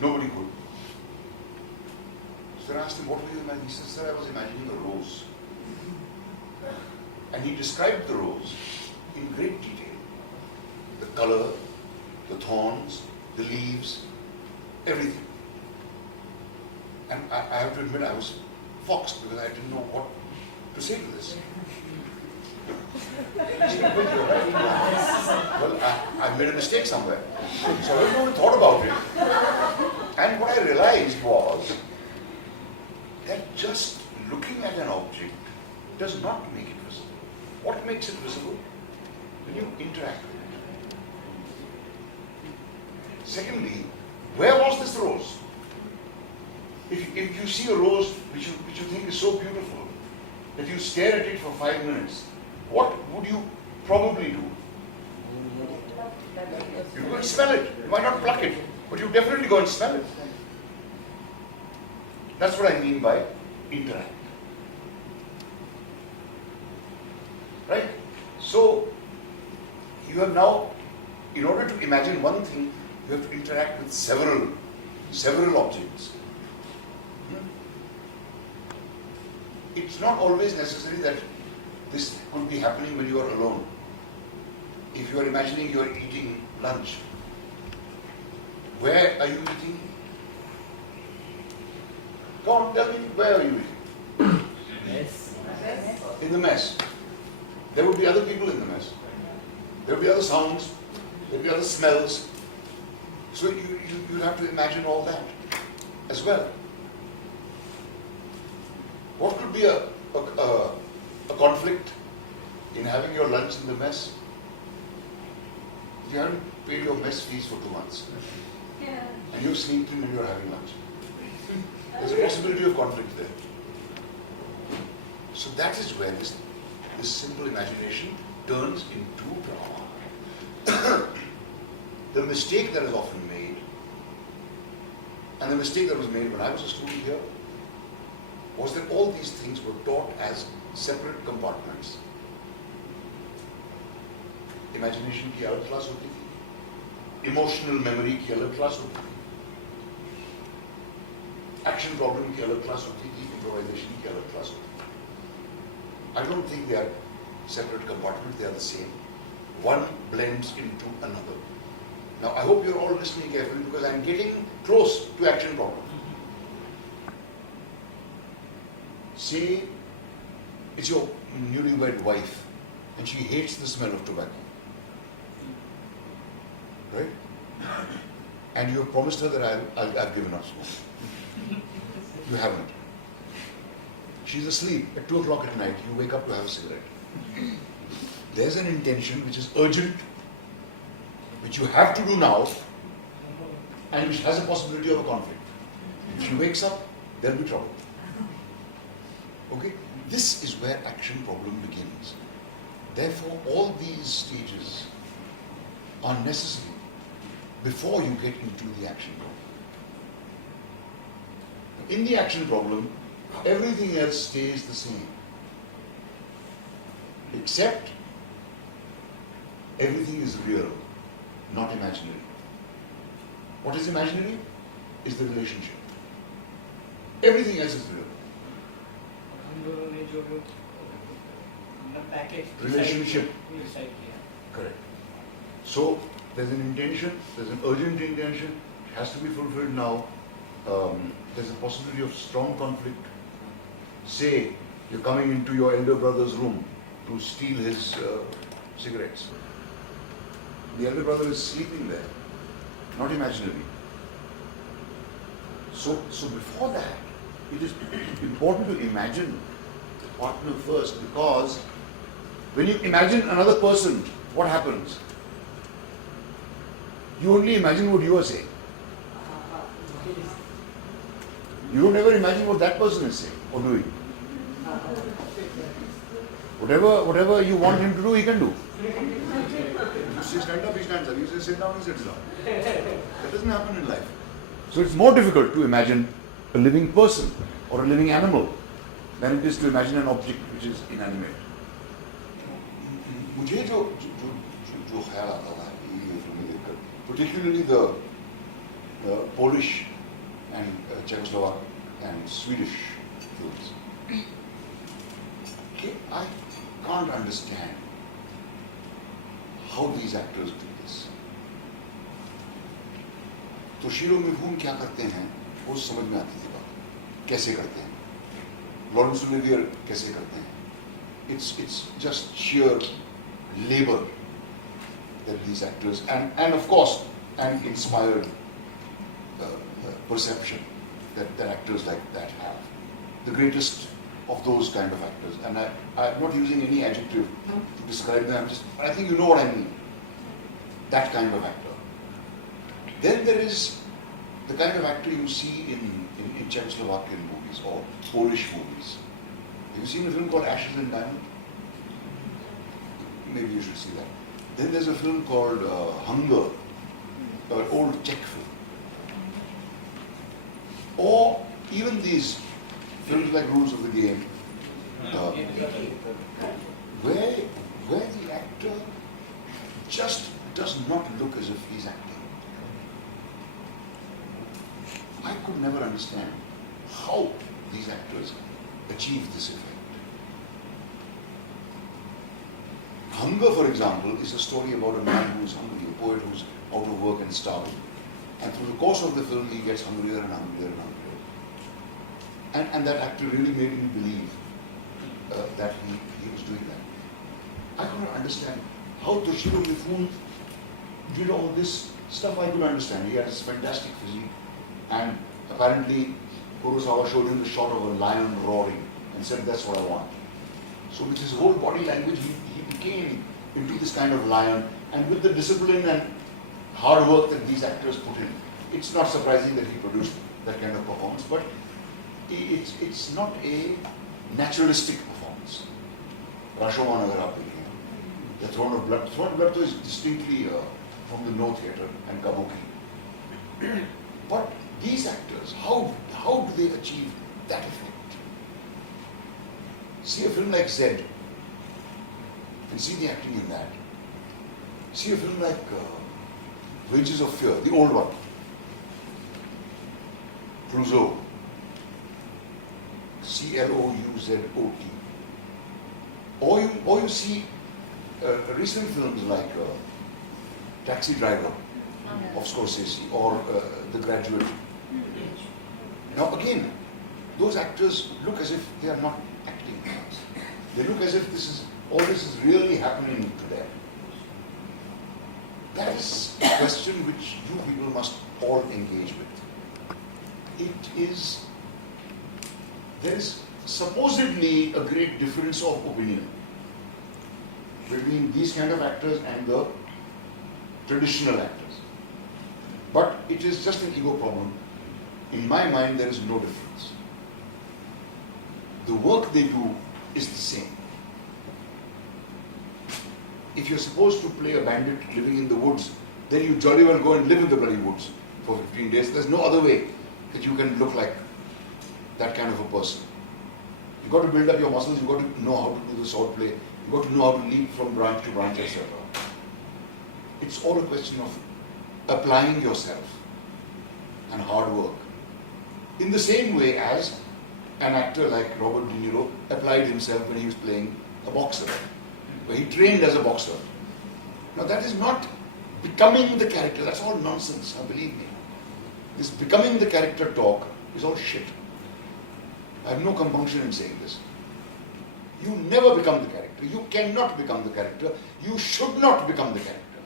Nobody could. So I asked him, what were you imagining? He said, sir, I was imagining a rose. And he described the rose in great detail. The color, the thorns, the leaves, everything. And I have to admit I was foxed because I didn't know what to say to this. Well, I made a mistake somewhere. So I don't know, thought about it. And what I realized was that just looking at an object does not make it visible. What makes it visible? When you interact with it. Secondly, where was this rose? If you see a rose which you think is so beautiful that you stare at it for 5 minutes, what would you probably do? You go and smell it. You might not pluck it, but you definitely go and smell it. That's what I mean by interact. Right? So, you have now, in order to imagine one thing, you have to interact with several objects. It's not always necessary that this could be happening when you are alone. If you are imagining you are eating lunch, where are you eating? Go on, tell me, where are you eating? Yes. In the mess. There would be other people in the mess. There would be other sounds, there would be other smells. So you have to imagine all that as well. What could be a conflict in having your lunch in the mess? You haven't paid your mess fees for 2 months. Yeah. And you sneaked in and you're having lunch. There's a possibility of conflict there. So that is where this simple imagination turns into drama. The mistake that is often made, and the mistake that was made when I was a student here, was that all these things were taught as separate compartments. Imagination की अलग class होती थी, emotional memory की अलग class होती थी, action problem की अलग क्लास होती थी, improvisation की अलग क्लास होती थी. I don't think they are separate compartments, they are the same. One blends into another. Now I hope you're all listening carefully because I'm getting close to action problem. Say it's your newlywed wife and she hates the smell of tobacco. Right? And you have promised her that I've given up smoking. You haven't. She's asleep at 2 o'clock at night. You wake up to have a cigarette. There's an intention which is urgent, which you have to do now, and which has a possibility of a conflict. If she wakes up, there'll be trouble. Okay? This is where action problem begins. Therefore, all these stages are necessary before you get into the action problem. In the action problem, everything else stays the same. Except everything is real, not imaginary. What is imaginary? Is the relationship. Everything else is real. Relationship. Correct. So there's an intention, there's an urgent intention, it has to be fulfilled now. There's a possibility of strong conflict. Say you're coming into your elder brother's room to steal his cigarettes. The elder brother is sleeping there, not imaginary. So before that, it is important to imagine the partner first, because when you imagine another person, what happens? You only imagine what you are saying. You don't ever imagine what that person is saying or doing. Whatever you want him to do, he can do. You say stand up, he stands up. You say sit down, he sits down. That doesn't happen in life. So it's more difficult to imagine a living person. or a living animal than it is to imagine an object which is inanimate. मुझे जो जो जो, जो ख्याल आता था ये फिल्में देखकर, particularly the Polish and Czechoslovak and Swedish films, I can't understand how these actors do this. तोशिरो मिफून क्या करते हैं वो समझ में आती थी बात, कैसे करते हैं, लॉरेंस ओलिवियर कैसे करते हैं. It's just sheer labor that these actors and of course an inspired perception that actors like that have. The greatest of those kind of actors, and I'm not using any adjective to describe them. I think you know what I mean. That kind of actor. Then there is the kind of actor you see in Czechoslovakian movies or Polish movies. Have you seen a film called Ashes and Diamonds? Maybe you should see that. Then there's a film called Hunger, an old Czech film. Or even these films like Rules of the Game, where the actor just does not look as if he's acting. I could never understand how these actors achieve this effect. Hunger, for example, is a story about a man who is hungry, a poet who's out of work and starving. And through the course of the film, he gets hungrier and hungrier and hungrier. And that actor really made me believe that he was doing that. I couldn't understand how Toshiro Mifune did all this stuff. I couldn't understand. He had this fantastic physique. And apparently, Kurosawa showed him the shot of a lion roaring and said, that's what I want. So with his whole body language, he became into this kind of lion. And with the discipline and hard work that these actors put in, it's not surprising that he produced that kind of performance. But it's not a naturalistic performance. Rashomon agar aap dekhen, The Throne of Blood. Throne of Blood is distinctly from the No Theatre and Kabuki. But these actors, how do they achieve that effect? See a film like Zed and see the acting in that. See a film like Wages of Fear, the old one. Clouseau. Clouzot. Or you see recent films like Taxi Driver of Scorsese or The Graduate. Now again, those actors look as if they are not acting. They look as if all this is really happening to them. That is a question which you people must all engage with. There is supposedly a great difference of opinion between these kind of actors and the traditional actors. But it is just an ego problem. In my mind, there is no difference. The work they do is the same. If you're supposed to play a bandit living in the woods, then you jolly well go and live in the bloody woods for 15 days. There's no other way that you can look like that kind of a person. You've got to build up your muscles, you've got to know how to do the sword play, you've got to know how to leap from branch to branch, etc. It's all a question of applying yourself and hard work. In the same way as an actor like Robert De Niro applied himself when he was playing a boxer, where he trained as a boxer. Now that is not becoming the character, that's all nonsense, believe me. This becoming the character talk is all shit. I have no compunction in saying this. You never become the character. You cannot become the character. You should not become the character.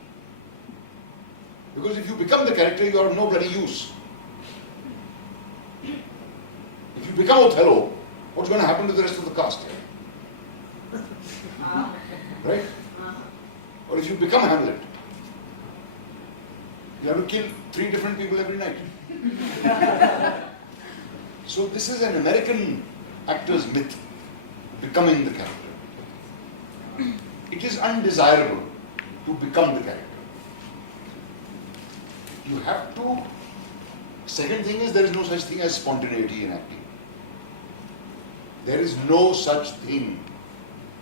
Because if you become the character, you are of no bloody use. If you become Othello, what's going to happen to the rest of the cast here? Right? Or if you become Hamlet, you have to kill 3 different people every night. So this is an American actor's myth, becoming the character. It is undesirable to become the character. You have to. Second thing is there is no such thing as spontaneity in acting. There is no such thing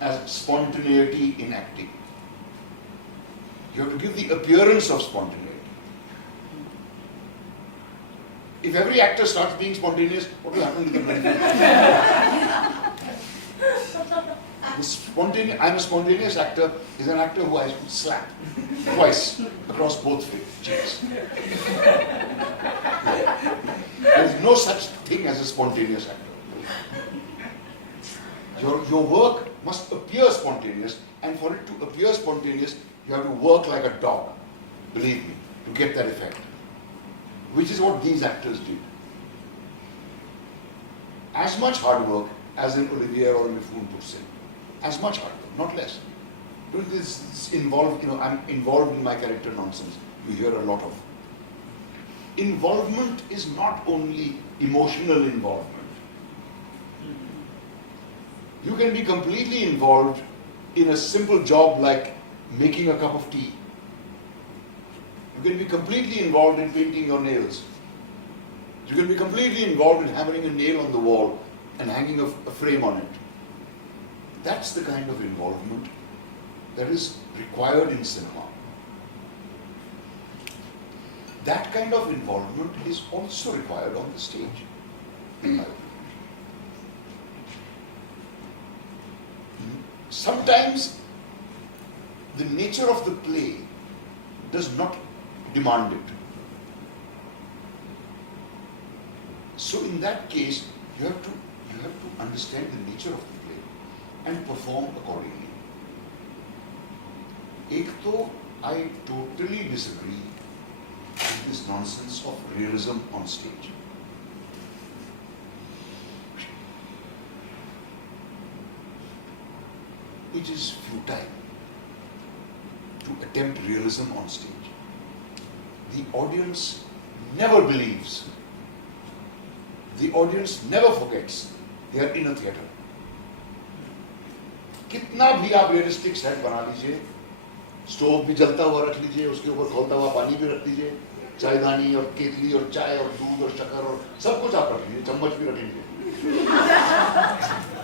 as spontaneity in acting. You have to give the appearance of spontaneity. If every actor starts being spontaneous, what will happen to the benefit? I'm a spontaneous actor is an actor who I should slap twice across both cheeks. There is no such thing as a spontaneous actor. Your work must appear spontaneous, and for it to appear spontaneous, you have to work like a dog, believe me, to get that effect. Which is what these actors did. As much hard work as an Olivier or a Mifune puts in. As much hard work, not less. This involved, I'm involved in my character nonsense. You hear a lot of. Involvement is not only emotional involvement. You can be completely involved in a simple job like making a cup of tea. You can be completely involved in painting your nails. You can be completely involved in hammering a nail on the wall and hanging a frame on it. That's the kind of involvement that is required in cinema. That kind of involvement is also required on the stage, in my opinion. Sometimes the nature of the play does not demand it. So in that case, you have to understand the nature of the play and perform accordingly. Ek to, I totally disagree with this nonsense of realism on stage. It is futile to attempt realism on stage. The audience never believes. The audience never forgets. They are in a theatre. कितना भी आप realistic set बना लीजिए, stove भी जलता हुआ रख लीजिए, उसके ऊपर खौलता हुआ पानी भी रख लीजिए, चायदानी और केतली और चाय और दूध और शक्कर और सब कुछ आप रख लीजिए, चम्मच भी रख लीजिए.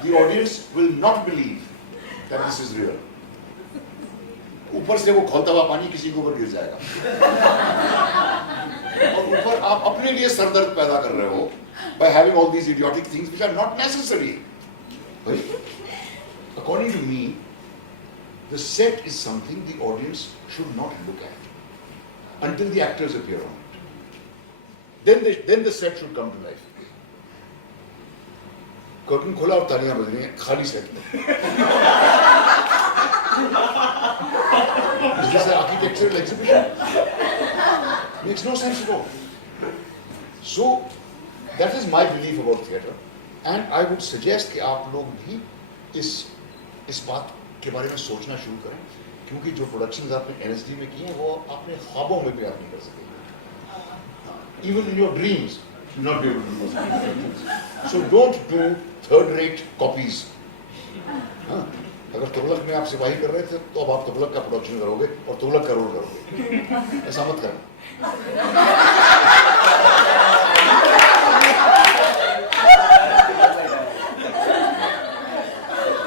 The audience will not believe that this is real. ऊपर से वो खौलता हुआ पानी किसी के ऊपर गिर जाएगा और ऊपर आप अपने लिए सरदर्द पैदा कर रहे हो by having all these idiotic things which are not necessary. According to me, the set is something the audience should not look at until the actors appear on it. Then the set should come to life. Curtain खोला और तालियां बज रही हैं खाली set में. Is this an architectural exhibition? Makes no sense at all. So that is my belief about theatre, and I would suggest कि आप लोग भी इस बात के बारे में सोचना शुरू करें, क्योंकि जो प्रोडक्शंस आपने NSD में की हैं वो आपने ख्वाबों में भी आप नहीं कर सके. Even in your dreams, you'll not be able to do those. So don't do third-rate copies. अगर तुगलक में आप सिपाही कर रहे थे तो अब आप तुगलक का प्रोडक्शन करोगे और तुगलक का रोल करोगे. ऐसा मत करना.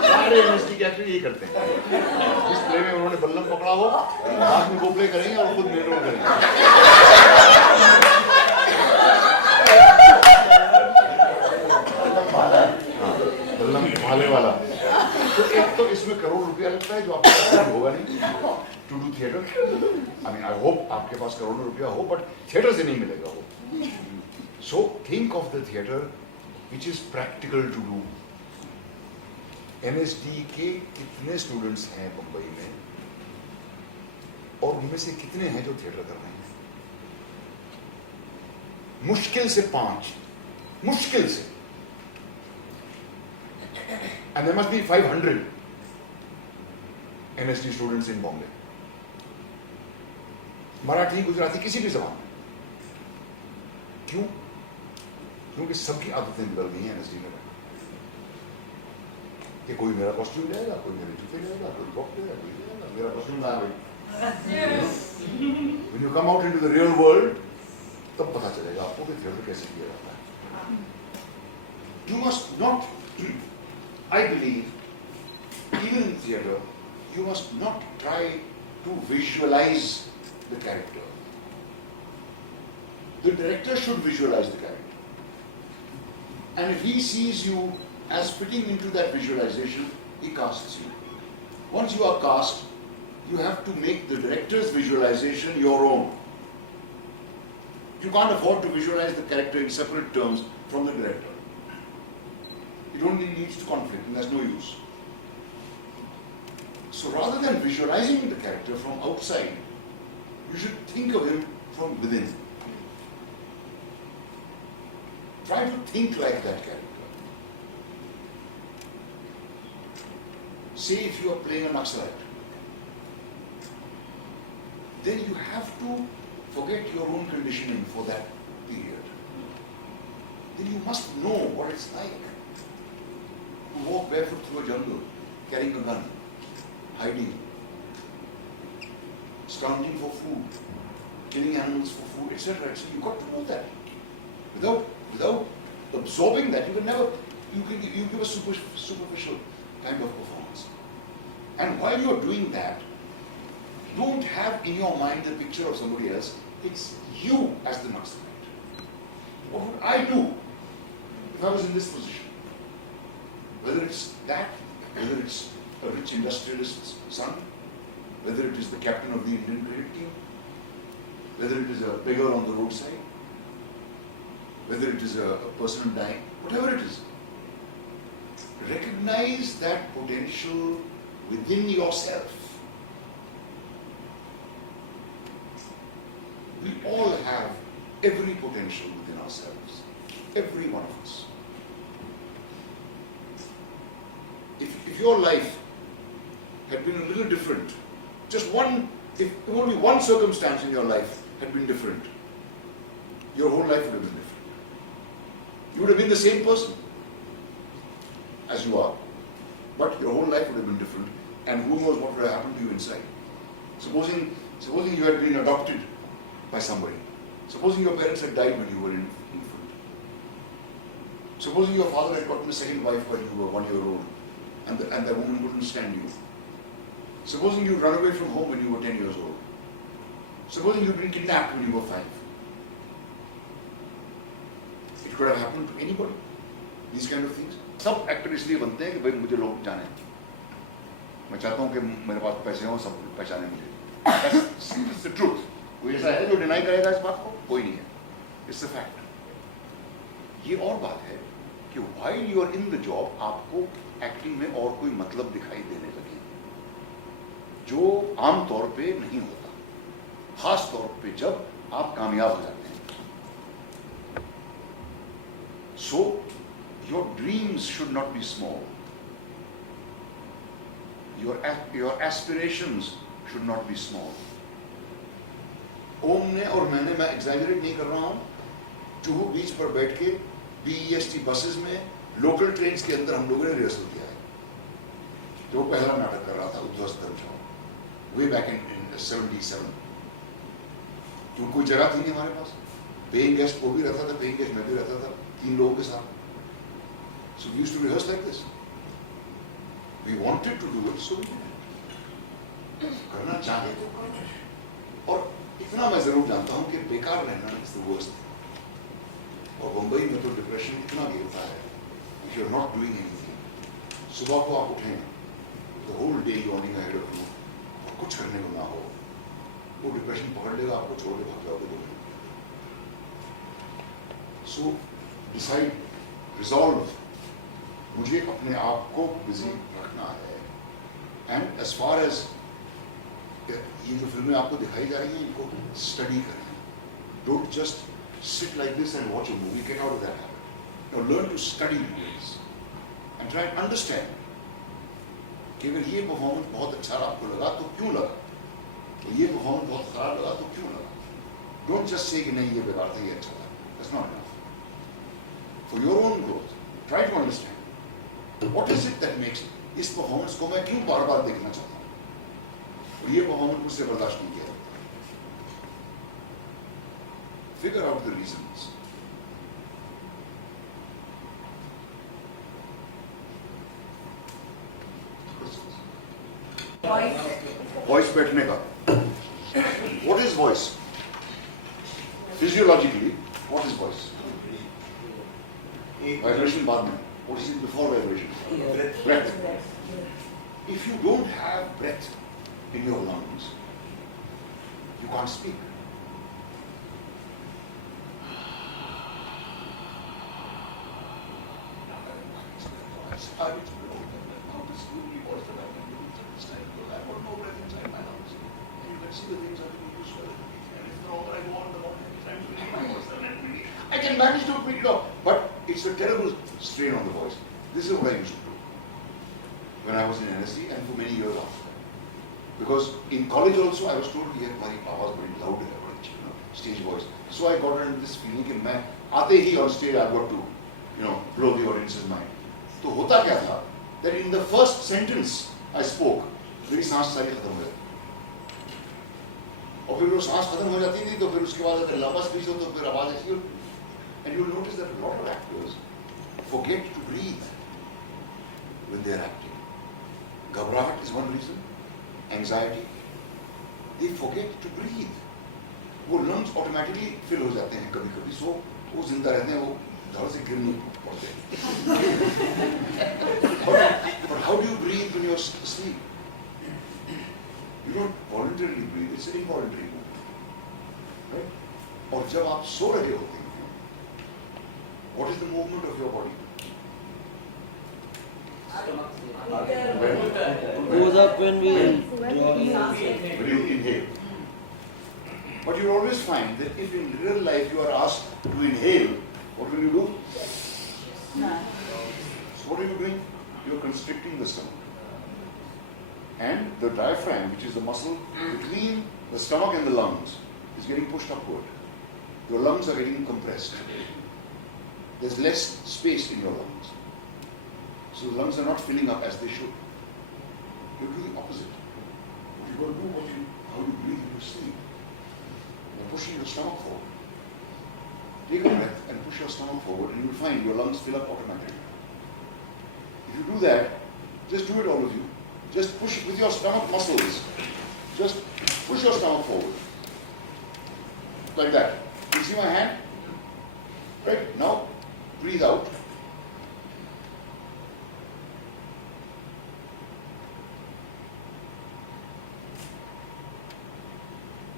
सारे यूनिवर्सिटी के एक्टर यही करते हैं. जिस प्ले में उन्होंने बल्लम पकड़ा हो, हाथ में वो प्ले करेंगे और खुद मेन रोल करेंगे. बल्लम भाले वाला. तो एक तो इसमें करोड़ रुपया लगता है जो आपके पास होगा नहीं to do theatre. I mean I hope आपके पास करोड़ों रुपया हो, बट थिएटर से नहीं मिलेगा वो. So think of the theatre which is practical to do. NSD के कितने स्टूडेंट्स हैं बंबई में और उनमें से कितने हैं जो थिएटर कर रहे हैं? मुश्किल से 5, मुश्किल से. And there must be 500 NSD students in Bombay. Marathi, Gujarati, किसी भी जबान में. क्यों? क्योंकि सबकी आदतें बिगड़ गई हैं NSD में. कि कोई मेरा कॉस्ट्यूम लेगा, कोई मेरे जूते लेगा, कोई बॉक लेगा, कोई लेगा, मेरा कॉस्ट्यूम ला भाई. When you come out into the real world, तब पता चलेगा आपको कि थिएटर कैसे किया जाता है. You must not I believe, even in theatre, you must not try to visualize the character. The director should visualize the character. And if he sees you as fitting into that visualization, he casts you. Once you are cast, you have to make the director's visualization your own. You can't afford to visualize the character in separate terms from the director. It only leads to conflict and there's no use. So rather than visualizing the character from outside, you should think of him from within. Try to think like that character. Say if you are playing a Naxalite, then you have to forget your own conditioning for that period. Then you must know what it's like to walk barefoot through a jungle, carrying a gun, hiding, scrounging for food, killing animals for food, etc. So you've got to know that. Without absorbing that, you can never, you give a superficial kind of performance. And while you're doing that, don't have in your mind the picture of somebody else. It's you as the Naxalite. What would I do if I was in this position? Whether it's that, whether it's a rich industrialist's son, whether it is the captain of the Indian cricket team, whether it is a beggar on the roadside, whether it is a person dying, whatever it is. Recognize that potential within yourself. We all have every potential within ourselves. Every one of us. If your life had been a little different, just one, if only one circumstance in your life had been different, your whole life would have been different. You would have been the same person as you are, but your whole life would have been different, and who knows what would have happened to you inside. Supposing you had been adopted by somebody. Supposing your parents had died when you were infant. Supposing your father had gotten a second wife when you were 1 year old, and that woman couldn't stand you. Supposing you run away from home when you were 10 years old. Supposing you'd been kidnapped when you were 5. It could have happened to anybody. These kind of things. सब actor इसलिए बनते हैं कि भाई मुझे लोग जाने. मैं चाहता हूँ कि मेरे पास पैसे हों, सब पहचाने मुझे. That's the truth. कोई ऐसा है जो डिनाई करेगा इस बात को? कोई नहीं है. It's a fact. ये और बात है कि while you are in the job, आपको एक्टिंग में और कोई मतलब दिखाई देने लगे, जो आम तौर पे नहीं होता, खास तौर पे जब आप कामयाब हो जाते हैं. So your dreams should not be small. Your aspirations should not be small. ओम ने और मैंने, मैं एग्जैजरेट नहीं कर रहा हूँ, जुहू बीच पर बैठ के BEST बसेस में लोकल ट्रेन्स के अंदर हम लोगों ने रिहर्सल किया है. जो पहला नाटक कर रहा था उद्ध्वस्त दर्जाओं, वे बैक इन 77. तो कोई जगह थी नहीं हमारे पास. पेइंग गेस्ट वो भी रहता था, पेइंग गेस्ट मैं भी रहता था, 3 लोगों के साथ. So we used to rehearse like this. We wanted to do it, so we did it. करना चाहे तो करो. और इतना मैं जरूर जानता हूँ कि बेकार रहना is the worst. और बम्बई में तो डिप्रेशन इतना गिरता है, if you're not doing anything. सुबह को आप उठें, the whole day yawning ahead of you, और कुछ करने को ना हो, वो डिप्रेशन पकड़ लेगा, आपको छोड़ के भाग जाओगे. So decide, resolve. मुझे अपने आप को बिजी रखना है. एंड एज फार एज ये जो फिल्में आपको दिखाई जा रही हैं, इनको स्टडी करें. Don't just sit like this and watch a movie. Get out of that habit. Now learn to study movies and try and understand कि अगर ये परफॉर्मेंस बहुत अच्छा आपको लगा तो क्यों लगा, तो ये परफॉर्मेंस बहुत खराब लगा तो क्यों लगा. डोंट जस्ट से कि नहीं ये बेकार था, ये अच्छा था. That's not enough. For your own growth, try to understand what is it that makes इस परफॉर्मेंस को मैं क्यों बार बार देखना चाहता हूँ, और ये परफॉर्मेंस मुझसे बर्दाश्त नहीं किया. Figure out the reasons. Voice बैठने का. What is voice? Physiologically, what is voice? Vibration बाद में. What is it before vibration? Breath. If you don't have breath in your lungs, you can't speak. I can manage to pick it up, but it's a terrible strain on the voice. This is what I used to do when I was in NSC and for many years after that. Because in college also I was told कि यार हमारी आवाज बड़ी loud है, बड़ी stage voice. So I got into this feeling कि मैं आते ही on stage I've got to, blow the audience's mind. तो होता क्या था that in the first sentence I spoke, मेरी सांस सारी खत्म हो जाती. और फिर वो सांस खत्म हो जाती थी तो फिर उसके बाद अगर लंबा स्पीच हो तो फिर आवाज ऐसी होती. And you'll notice that a lot of actors forget to breathe when they're acting. Ghabrahat is one reason. Anxiety. They forget to breathe. वो lungs automatically fill हो जाते हैं कभी-कभी, so वो जिंदा रहते हैं, वो धड़ से गिर नहीं पड़ते. But how do you breathe when you're asleep? You don't voluntarily breathe. It's an involuntary movement, right? और जब आप सो रहे होते हैं, what is the movement of your body? Goes up when we draw. When you inhale. But you always find that if in real life you are asked to inhale, what will you do? So what are you doing? You are constricting the stomach. And the diaphragm, which is the muscle between the stomach and the lungs, is getting pushed upward. Your lungs are getting compressed. There's less space in your lungs. So the lungs are not filling up as they should. You do the opposite. You've got to do how you breathe when you sleep. You're pushing your stomach forward. Take a breath and push your stomach forward and you'll find your lungs fill up automatically. If you do that, just do it all of you. Just push with your stomach muscles. Just push your stomach forward. Like that. You see my hand? Right? Now, breathe out.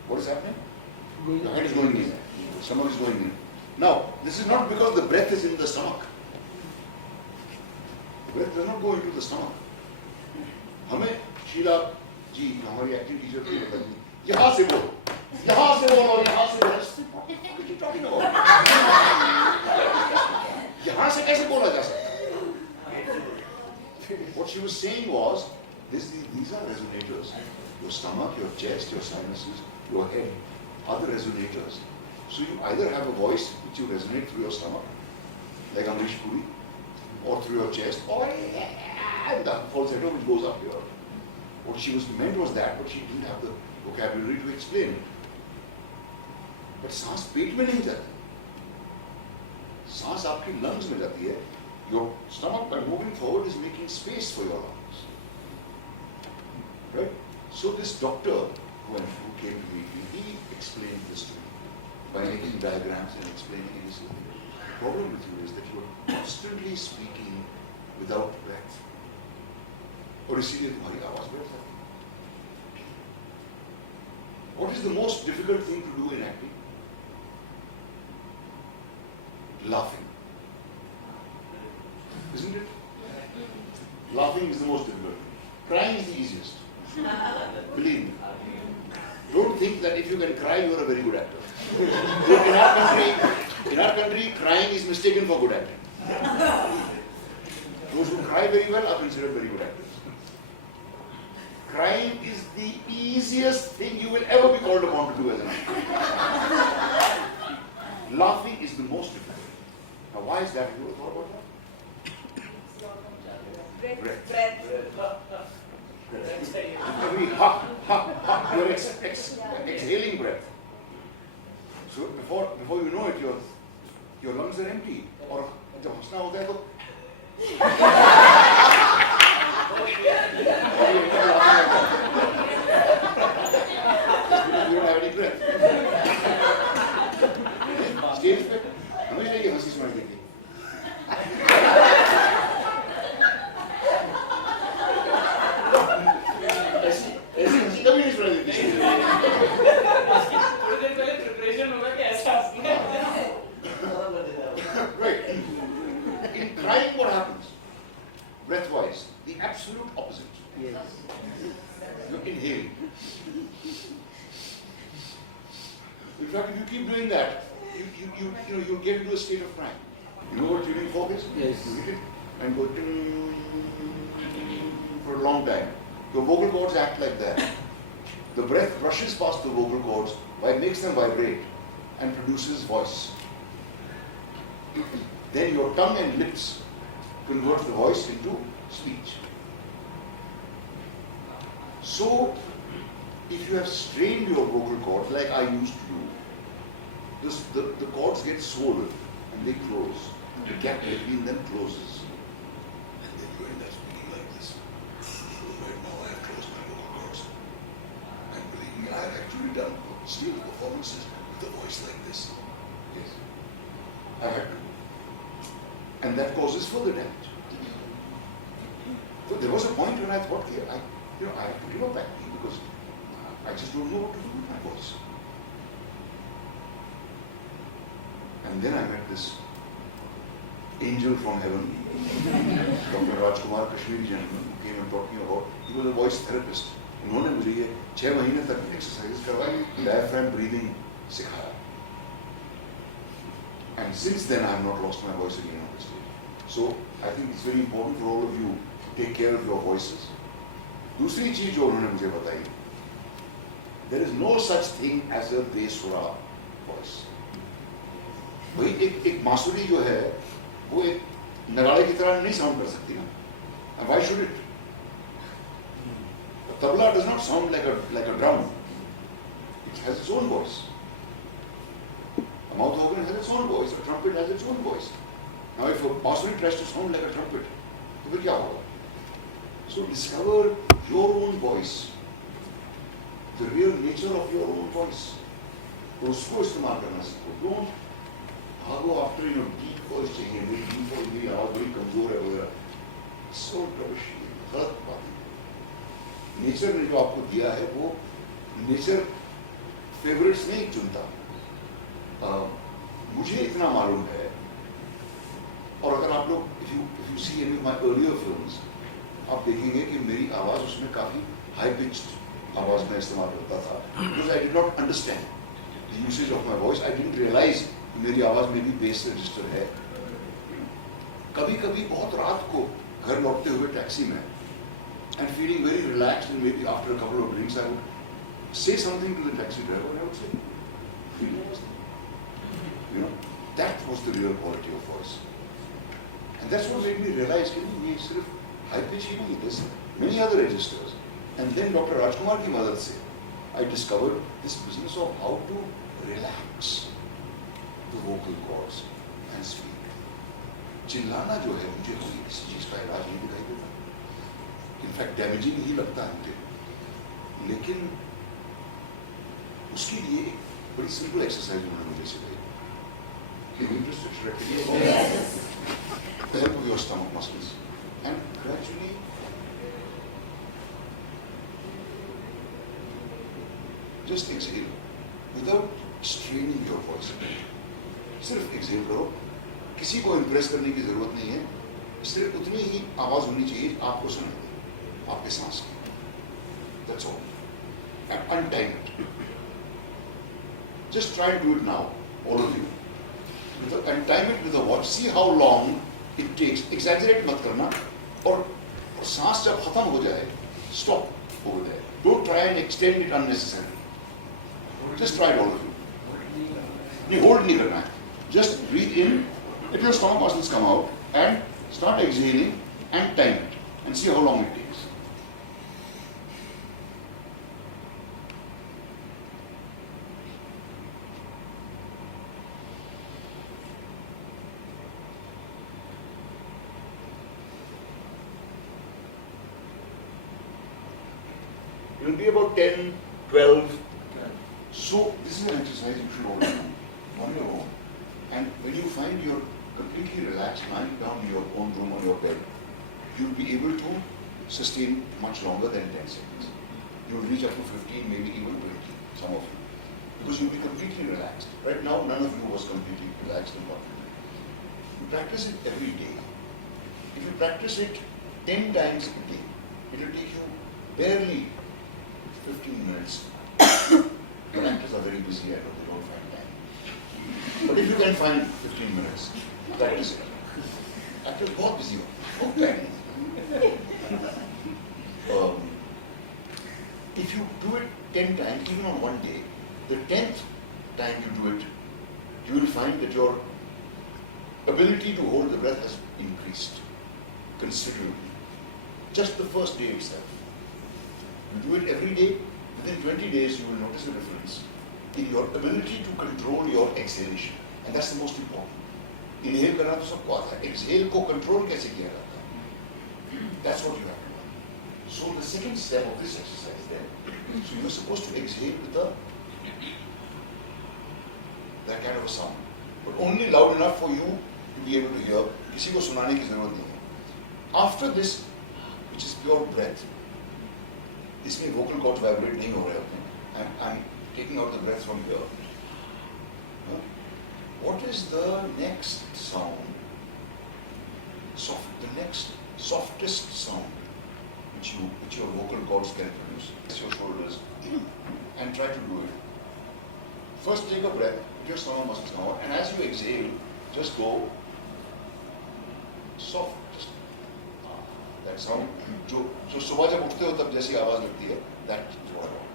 What is happening? The head is going in. The stomach is going in. Now, this is not because the breath is in the stomach. The breath does not go into the stomach. हमें शीला जी हमारी acting teacher थी बताइए यहाँ से बोलो और यहाँ से बोलो. What are you talking about? यहाँ से कैसे बोला जा सकता? What she was saying was, these are resonators. Your stomach, your chest, your sinuses, your head are the resonators. So you either have a voice which you resonate through your stomach, like Amrish Puri, or through your chest, or the falsetto which goes up here. What she was meant was that, but she didn't have the vocabulary to explain it. But सांस पेट में नहीं जाती. सांस आपकी lungs में जाती है. Your stomach, by moving forward, is making space for your lungs. Right? So this doctor who came to me, he explained this to me by making diagrams and explaining this. The problem with you is that you are constantly speaking without breath. और इसीलिए तुम्हारी आवाज बैठ जाती है. What is the most difficult thing to do in acting? Laughing. Isn't it? Laughing is the most difficult. Crying is the easiest. Believe me. Don't think that if you can cry, you are a very good actor. In our country, crying is mistaken for good acting. Those who cry very well are considered very good actors. Crying is the easiest thing you will ever be called upon to do as an actor. Laughing is the most difficult. Now, why is that? Have you ever thought about that? Breath. Every you're exhaling breath. So before you know it, your lungs are empty. और जब हंसना होता है तो breath-wise, the absolute opposite. Yes. You inhale. In fact, if you keep doing that, you get into a state of trance. You know what tuning fork is? Yes. You hit it and go ting for a long time. Your vocal cords act like that. The breath rushes past the vocal cords, makes them vibrate, and produces voice. Then your tongue and lips convert the voice into speech. So, if you have strained your vocal cords like I used to do, the cords get swollen and they close. The gap between them closes. And then you end up speaking like this. Right now I have closed my vocal cords. And believe me, I have actually done stage performances with a voice like this. Yes. I had to. And that causes further damage. So there was a point when I thought, I have to give up acting because I just don't know what to do with my voice. And then I met this angel from heaven, Dr. Rajkumar, Kashmiri gentleman, who came and taught me about, he was a voice therapist. उन्होंने मुझे ये 6 महीने तक exercise करवाई, diaphragm breathing सिखाया. And since then I have not lost my voice again on the stage. So I think it's very important for all of you to take care of your voices. दूसरी चीज जो उन्होंने मुझे बताई, there is no such thing as a बेसुरा voice. भाई एक बांसुरी जो है वो एक नगाड़े की तरह नहीं साउंड कर सकती ना. And why should it? A tabla does not sound like a drum. It has its own voice. A mouth organ has its own voice. A trumpet has its own voice. Now, if a bansuri tries to sound like a trumpet, तो फिर क्या होगा? So discover your own voice, the real nature of your own voice. तो उसको इस्तेमाल करना सीखो. Don't भागो after deep voice चाहिए. मेरी deep voice, मेरी आवाज बड़ी कमजोर है वगैरह. So rubbish, गलत बात है. नेचर ने जो आपको दिया है वो नेचर फेवरेट्स नहीं चुनता. मुझे इतना मालूम है, और अगर आप लोग if you see any of my earlier films, आप देखेंगे कि मेरी आवाज उसमें काफी हाई पिच्ड आवाज में इस्तेमाल करता था, because I did not understand the usage of my voice. I didn't realize मेरी आवाज में भी बेस रजिस्टर है. कभी कभी बहुत रात को घर लौटते हुए टैक्सी में and feeling very relaxed, and maybe after a couple of drinks I would say something to the taxi driver and I would say, that was the real quality of voice. And that's what made me realize कि ये सिर्फ high pitch ही नहीं, there's many other registers. And then Dr. Rajkumar की मदद से I discovered this business of how to relax the vocal cords and speak. चिल्लाना जो है मुझे कोई किसी चीज का इलाज नहीं दिखाई देता. इनफैक्ट डैमेजिंग ही लगता है मुझे, लेकिन उसके लिए एक बड़ी सिंपल एक्सरसाइज उन्होंने मुझे सिखाई. Help with your stomach muscles and gradually just exhale without straining your voice. सिर्फ एक्सहेल करो. किसी को इम्प्रेस करने की जरूरत नहीं है. सिर्फ उतनी ही आवाज होनी चाहिए आपको सुनाई दे आपके सांस की. That's all. And untime it. Just try and do it now, all of you. And time it with a watch. See how long it takes. Exaggerate मत करना. और सांस जब खत्म हो जाए, stop over there. Don't try and extend it unnecessarily. Just try it, all of you. नहीं hold नहीं करना है. Just breathe in. Let your stomach muscles come out and start exhaling and time it and see how long it takes. It will be about 10, 12. So this is an exercise you should all do on your own. And when you find you're completely relaxed, lying down in your own room on your bed, you'll be able to sustain much longer than 10 seconds. You'll reach up to 15, maybe even 20, some of you. Because you'll be completely relaxed. Right now, none of you was completely relaxed and confident. You practice it every day. If you practice it 10 times a day. It will take you barely 15 minutes. Your actors are very busy, I know they don't find time. But if you can find 15 minutes, that is it. Actors are बहुत busy हो, बहुत time. If you do it 10 times, even on one day, the 10th time you do it, you will find that your ability to hold the breath has increased considerably. Just the first day itself. You do it every day, within 20 days you will notice a difference in your ability to control your exhalation. And that's the most important. Inhale करना तो सबको आता है, exhale को control कैसे किया जाता है? That's what you have to learn. So the second step of this exercise then, so you're supposed to exhale with that kind of a sound, but only loud enough for you to be able to hear. किसी को सुनाने की जरूरत नहीं है. After this, which is pure breath, इसमें vocal cords vibrate नहीं हो रहे होते हैं. I'm taking out the breath from here. What is the next sound? The next softest sound which your vocal cords can produce. Press your shoulders and try to do it. First, take a breath. Put your stomach muscles down, and as you exhale, just go soft. Just that sound. जो सुबह जब उठते हो तब जैसी आवाज लगती है, that is what I want.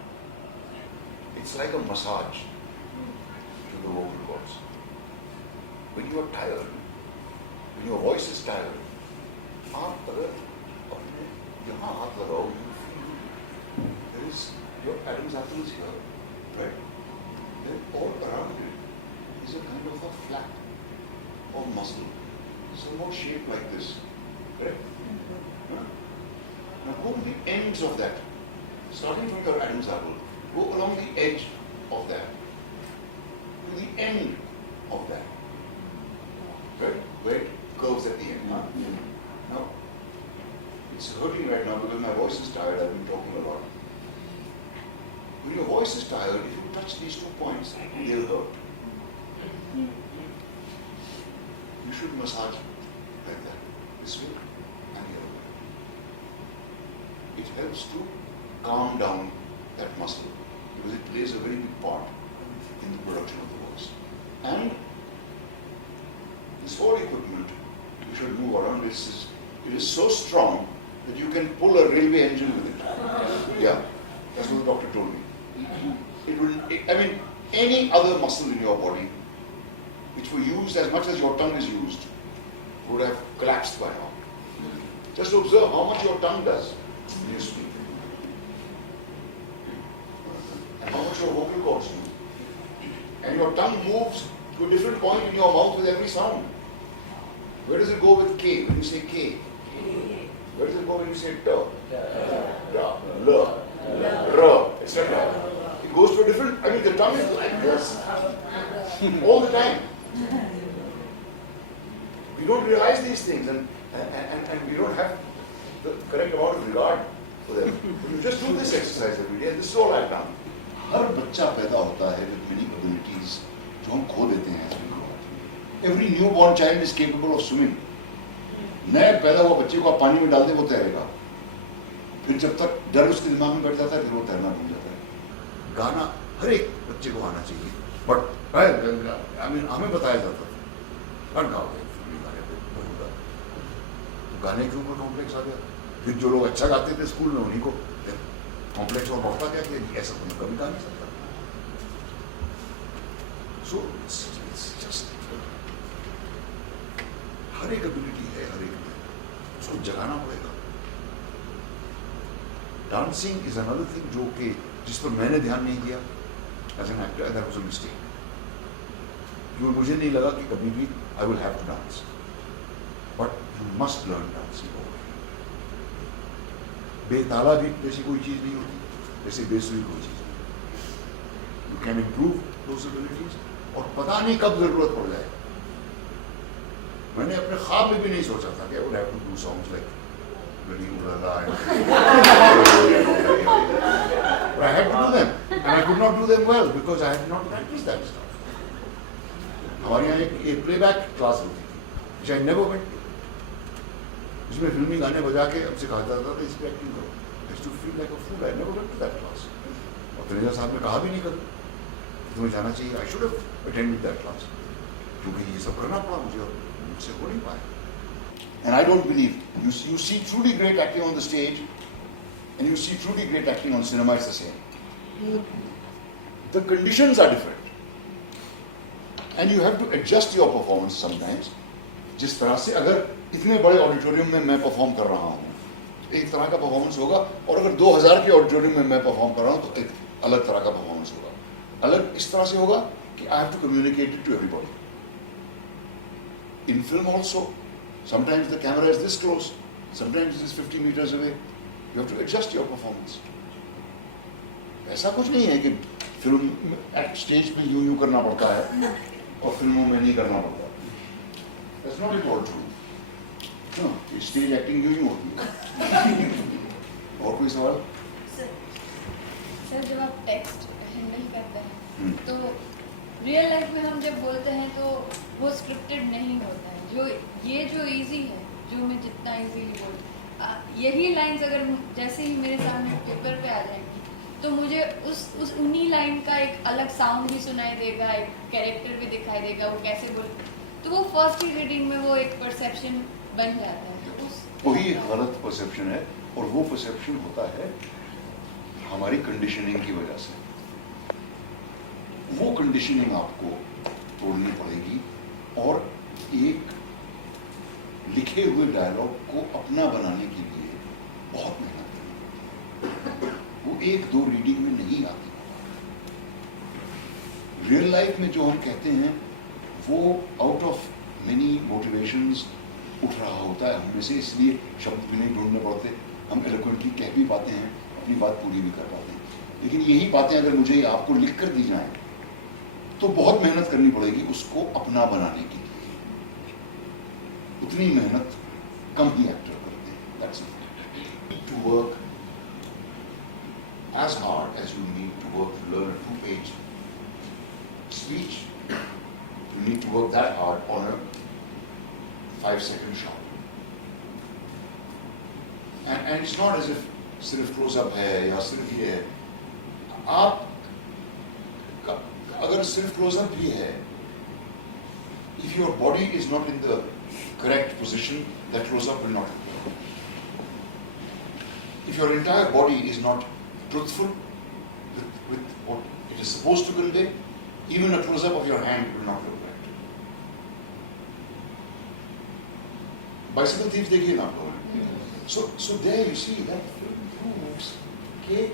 It's like a massage to the vocal cords. When you are tired, when your voice is tired, आप अगर अपने यहाँ हाथ लगाओ, you feel there is your Adam's apple is here, right? Then all around it is a kind of a flap of muscle, somewhat shaped like this, right? Now go to the ends of that, starting from your Adam's apple, go along the edge of that, to the end of that. Right? Where it curves at the end. Now, it's hurting right now because my voice is tired. I've been talking a lot. When your voice is tired, if you touch these 2 points, they'll hurt. You should massage like that, this way and the other way. It helps to calm down that muscle because it plays a very big part in the production of the voice. And this whole equipment, you should move around. It is so strong that you can pull a railway engine with it. Yeah, that's what the doctor told me. Any other muscle in your body, which were used as much as your tongue is used, would have collapsed by now. Just observe how much your tongue does when you speak. And how much your vocal cords do. And your tongue moves to a different point in your mouth with every sound. Where does it go with K when you say K? Where does it go when you say T? Da, L, R, etc. It goes to a different, the tongue is like this all the time. We don't realize these things and we don't have the correct amount of regard for them. But you just do this exercise every day and this is all I've done. हर बच्चा पैदा होता है with many abilities जो हम खो देते हैं. Every newborn child is capable of swimming. नए पैदा हुआ बच्चे को आप पानी में डाल दें वो तैरेगा. फिर जब तक डर उसके दिमाग में बैठ जाता है फिर वो तैरना भूल जाता है. गाना हर एक बच्चे को आना चाहिए. बट हमें बताया जाता था हर गाँव में गाने पे गाने के ऊपर कॉम्प्लेक्स आ गया. फिर जो लोग अच्छा गाते थे स्कूल में उन्हीं को कॉम्प्लेक्स और बढ़ता गया कि ऐसा तो कभी गा नहीं सकता. So it's just हर एक एबिलिटी है हर एक में, उसको जगाना पड़ेगा. डांसिंग इज अनदर थिंग जो कि जिस पर मैंने ध्यान नहीं दिया as an actor. That was a mistake. क्योंकि मुझे नहीं लगा कि कभी भी I will have to dance. But you must learn dancing. बेताला भी जैसी कोई चीज नहीं होती, जैसे बेसुरी कोई चीज. You can improve those abilities और पता नहीं कब जरूरत पड़ जाए. मैंने अपने ख्वाब में भी नहीं सोचा था कि I would have to do songs like Really Ulala and but I had to do them and I could not do them well because I had not practiced that stuff. हमारे यहाँ एक प्लेबैक क्लास होती थी which I never went to. इसमें फिल्मी गाने बजा के हमसे कहा जाता था इस पर एक्टिंग करो। I used to feel like a fool, I never went to that class. और तनेजा साहब ने कहा भी नहीं कभी तुम्हें जाना चाहिए, I should have attended that class, क्योंकि ये सब करना पड़ा मुझे और मुझसे हो नहीं पाया। And I don't believe, you see truly great acting on the stage and you see truly great acting on cinema, it's the same. The conditions are different. And you have to adjust your performance sometimes. जिस तरह से अगर इतने बड़े auditorium में मैं perform कर रहा हूँ, एक तरह का परफॉर्मेंस होगा, और अगर 2000 के ऑडिटोरियम में मैं परफॉर्म कर रहा हूँ तो एक अलग तरह का परफॉर्मेंस होगा। अलग इस तरह से होगा कि I have to communicate it to everybody. In film also, sometimes the camera is this close, sometimes it is 50 meters away. You have to adjust your performance. ऐसा कुछ नहीं है कि फिल्म स्टेज पे यूं करना पड़ता है और फिल्मों में नहीं करना पड़ता। That's not at all true. No, stage acting यूं होती है। और कोई सवाल? सर जब आप टेक्स्ट हैंडल करते हैं तो रियल लाइफ में हम जब बोलते हैं तो वो स्क्रिप्टेड नहीं होता है। जो इजी है, जो मैं जितना इजीली बोल, यही लाइंस अगर जैसे ही मेरे सामने पेपर पे आ जाएंगी तो मुझे उस उन्हीं लाइन का एक अलग साउंड भी सुनाई देगा, एक कैरेक्टर भी दिखाई देगा, वो कैसे बोल, तो वो फर्स्ट ही रीडिंग में वो एक परसेप्शन बन जाता है। तो उस वही गलत परसेप्शन है, और वो परसेप्शन होता है हमारी कंडीशनिंग की वजह से। वो कंडीशनिंग आपको तोड़नी पड़ेगी और एक लिखे हुए डायलॉग को अपना बनाने के लिए बहुत मेहनत करनी। वो एक दो रीडिंग में नहीं आती। रियल लाइफ में जो हम कहते हैं वो आउट ऑफ मेनी मोटिवेशंस उठ रहा होता है हम में से, इसलिए शब्द भी नहीं ढूंढने पड़ते, हम एलोक्वेंटली कह भी पाते हैं, अपनी बात पूरी भी कर पाते हैं। लेकिन यही बातें अगर मुझे आपको लिख कर दी जाएं तो बहुत मेहनत करनी पड़ेगी उसको अपना बनाने के लिए। उतनी मेहनत कम ही एक्टर करते हैं। That's it. To work as hard as you need to work to learn a 2-page speech, you need to work that hard on a 5-second shot. And it's not as if सिर्फ close up है या सिर्फ ये है। आप अगर सिर्फ close up भी है, if your body is not in the correct position, that close-up will not occur. If your entire body is not truthful with what it is supposed to convey, even a close-up of your hand will not look right. Bicycle thieves देखिए ना आप लोग। So there you see that film proves that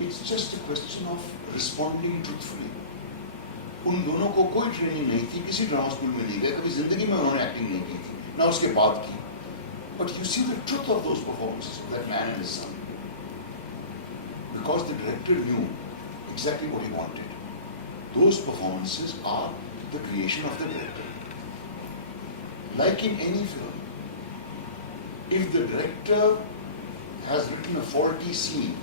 it's just a question of responding truthfully. उन दोनों को कोई training नहीं थी, किसी ड्रामा स्कूल में नहीं गए, कभी जिंदगी में उन्होंने एक्टिंग नहीं की थी, ना उसके बाद की। But you see the truth of those performances of that man and his son, because the director knew exactly what he wanted. Those performances are the creation of the director. Like in any film, if the director has written a faulty scene,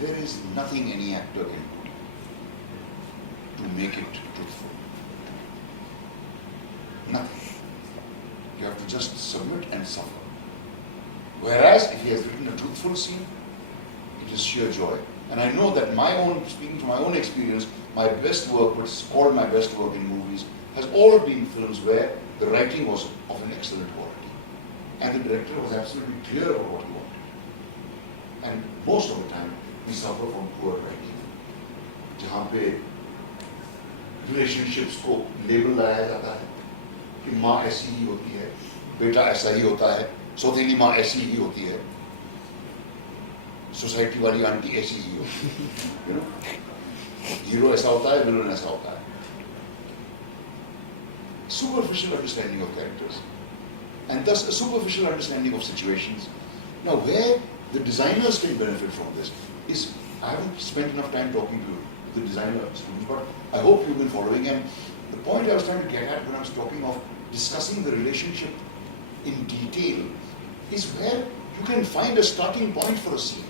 there is nothing any actor can do to make it truthful. Nothing. You have to just submit and suffer. Whereas if he has written a truthful scene, it is sheer joy. And I know that speaking from my own experience, my best work, what's called my best work in movies, has all been films where the writing was of an excellent quality. And the director was absolutely clear about what he wanted. And most of the time, we suffer from poor writing. जहाँ पे relationships को label लगाया जाता है कि माँ ऐसी ही होती है, बेटा ऐसा ही होता है, सौतेली माँ ऐसी ही होती है, सोसाइटी वाली आंटी ऐसी ही होती है, you know? हीरो ऐसा होता है, विलन ऐसा होता है। Superficial understanding of characters, and thus a superficial understanding of situations. Now, where the designers can benefit from this is, I haven't spent enough time talking to the designer students, but I hope you've been following. And the point I was trying to get at when I was talking of discussing the relationship in detail is where you can find a starting point for a scene.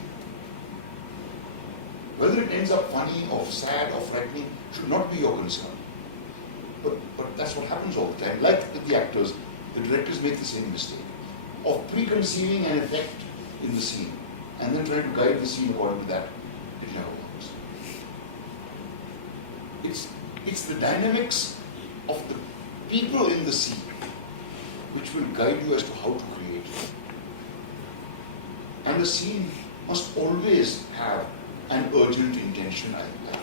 Whether it ends up funny or sad or frightening should not be your concern. But that's what happens all the time. Like with the actors, the directors make the same mistake. of preconceiving an effect in the scene and then trying to guide the scene according to that, it never works. It's the dynamics of the people in the scene which will guide you as to how to create it. And the scene must always have an urgent intention, I feel.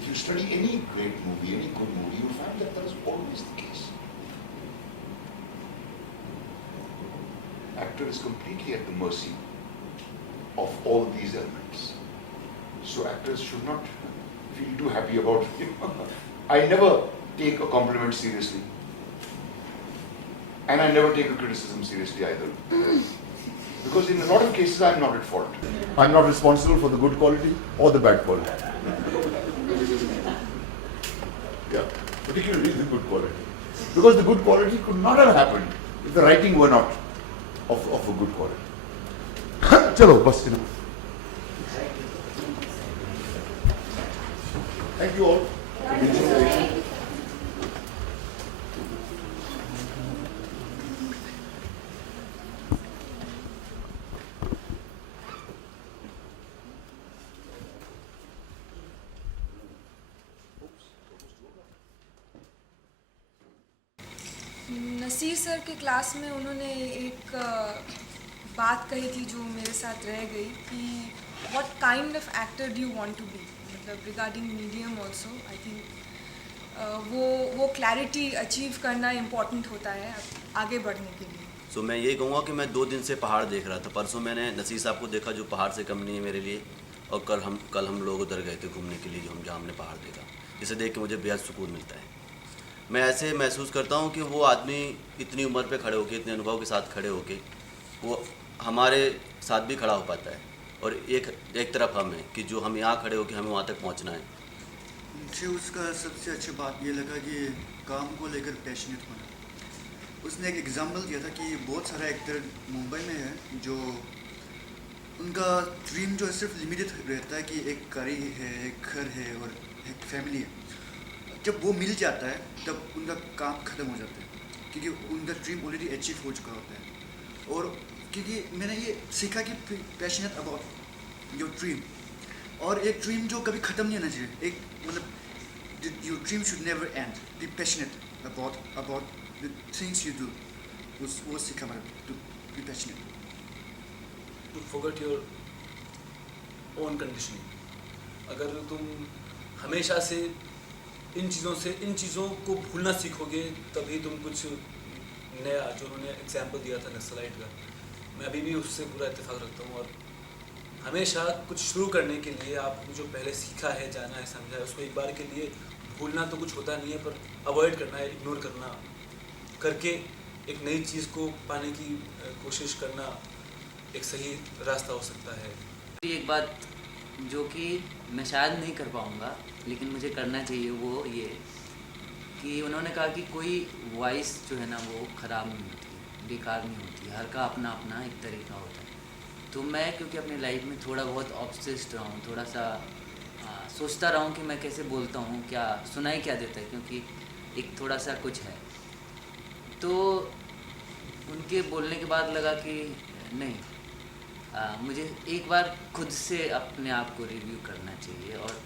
If you study any great movie, any good movie, you'll find that that is always the case. Actor is completely at the mercy of all these elements. So actors should not feel too happy about it. I never take a compliment seriously. And I never take a criticism seriously either. Because in a lot of cases I'm not at fault. I'm not responsible for the good quality or the bad quality. Yeah, particularly the good quality. Because the good quality could not have happened if the writing were not of a good quality. Chalo, bas enough. Thank you all. Naseer sir के class में उन्होंने एक बात कही थी जो मेरे साथ रह गई कि what kind of actor do you want to be, मतलब regarding medium also I think वो क्लैरिटी अचीव करना इम्पॉर्टेंट होता है आगे बढ़ने के लिए। सो मैं ये कहूँगा कि मैं 2 दिन से पहाड़ देख रहा था। परसों मैंने नसीर साहब को देखा जो पहाड़ से कम नहीं है मेरे लिए, और कल हम लोग उधर गए थे घूमने के लिए जहाँ हमने पहाड़ देखा, जिसे देख के मुझे बेहद सुकून मिलता है। मैं ऐसे महसूस करता हूँ कि वो आदमी इतनी उम्र पे खड़े होके, इतने अनुभव के साथ खड़े होके वो हमारे साथ भी खड़ा हो पाता है, और एक तरफ हम हैं कि जो हम यहाँ खड़े होके हमें वहाँ तक पहुँचना है। मुझे उसका सबसे अच्छी बात ये लगा कि काम को लेकर पैशनेट होना। उसने एक एग्जांपल दिया था कि बहुत सारे एक्टर मुंबई में है जो उनका ड्रीम जो सिर्फ लिमिटेड रहता है कि एक गाड़ी है, एक घर है और एक फैमिली है। जब वो मिल जाता है तब उनका काम ख़त्म हो जाता है क्योंकि उनका ड्रीम ऑलरेडी अचीव हो चुका होता है। और क्योंकि मैंने ये सीखा कि पैशनेट अबाउट योर ड्रीम, और एक ड्रीम जो कभी ख़त्म नहीं होना चाहिए। एक मतलब your dream should never end. Be passionate about the things you do. वो सीखा मैंने, to be passionate, to forget your own conditioning. अगर तुम हमेशा से इन चीज़ों को भूलना सीखोगे तभी तुम कुछ नया, जो उन्होंने एग्जाम्पल दिया था नक्सलाइट का, मैं अभी भी उससे पूरा इत्तेफाक रखता हूँ। और हमेशा कुछ शुरू करने के लिए आपने जो पहले सीखा है, जाना है, समझा है, उसको एक बार के लिए भूलना तो कुछ होता नहीं है, पर अवॉइड करना है, इग्नोर करना करके एक नई चीज़ को पाने की कोशिश करना एक सही रास्ता हो सकता है। एक बात जो कि मैं शायद नहीं कर पाऊँगा लेकिन मुझे करना चाहिए, वो ये कि उन्होंने कहा कि कोई वॉइस जो है ना वो ख़राब नहीं होती, बेकार नहीं होती, हर का अपना अपना एक तरीका होता है। तो मैं क्योंकि अपनी लाइफ में थोड़ा बहुत ऑब्सेस्ड रहा हूँ, थोड़ा सा सोचता रहा हूँ कि मैं कैसे बोलता हूँ, क्या सुनाई क्या देता है, क्योंकि एक थोड़ा सा कुछ है। तो उनके बोलने के बाद लगा कि नहीं, मुझे एक बार खुद से अपने आप को रिव्यू करना चाहिए और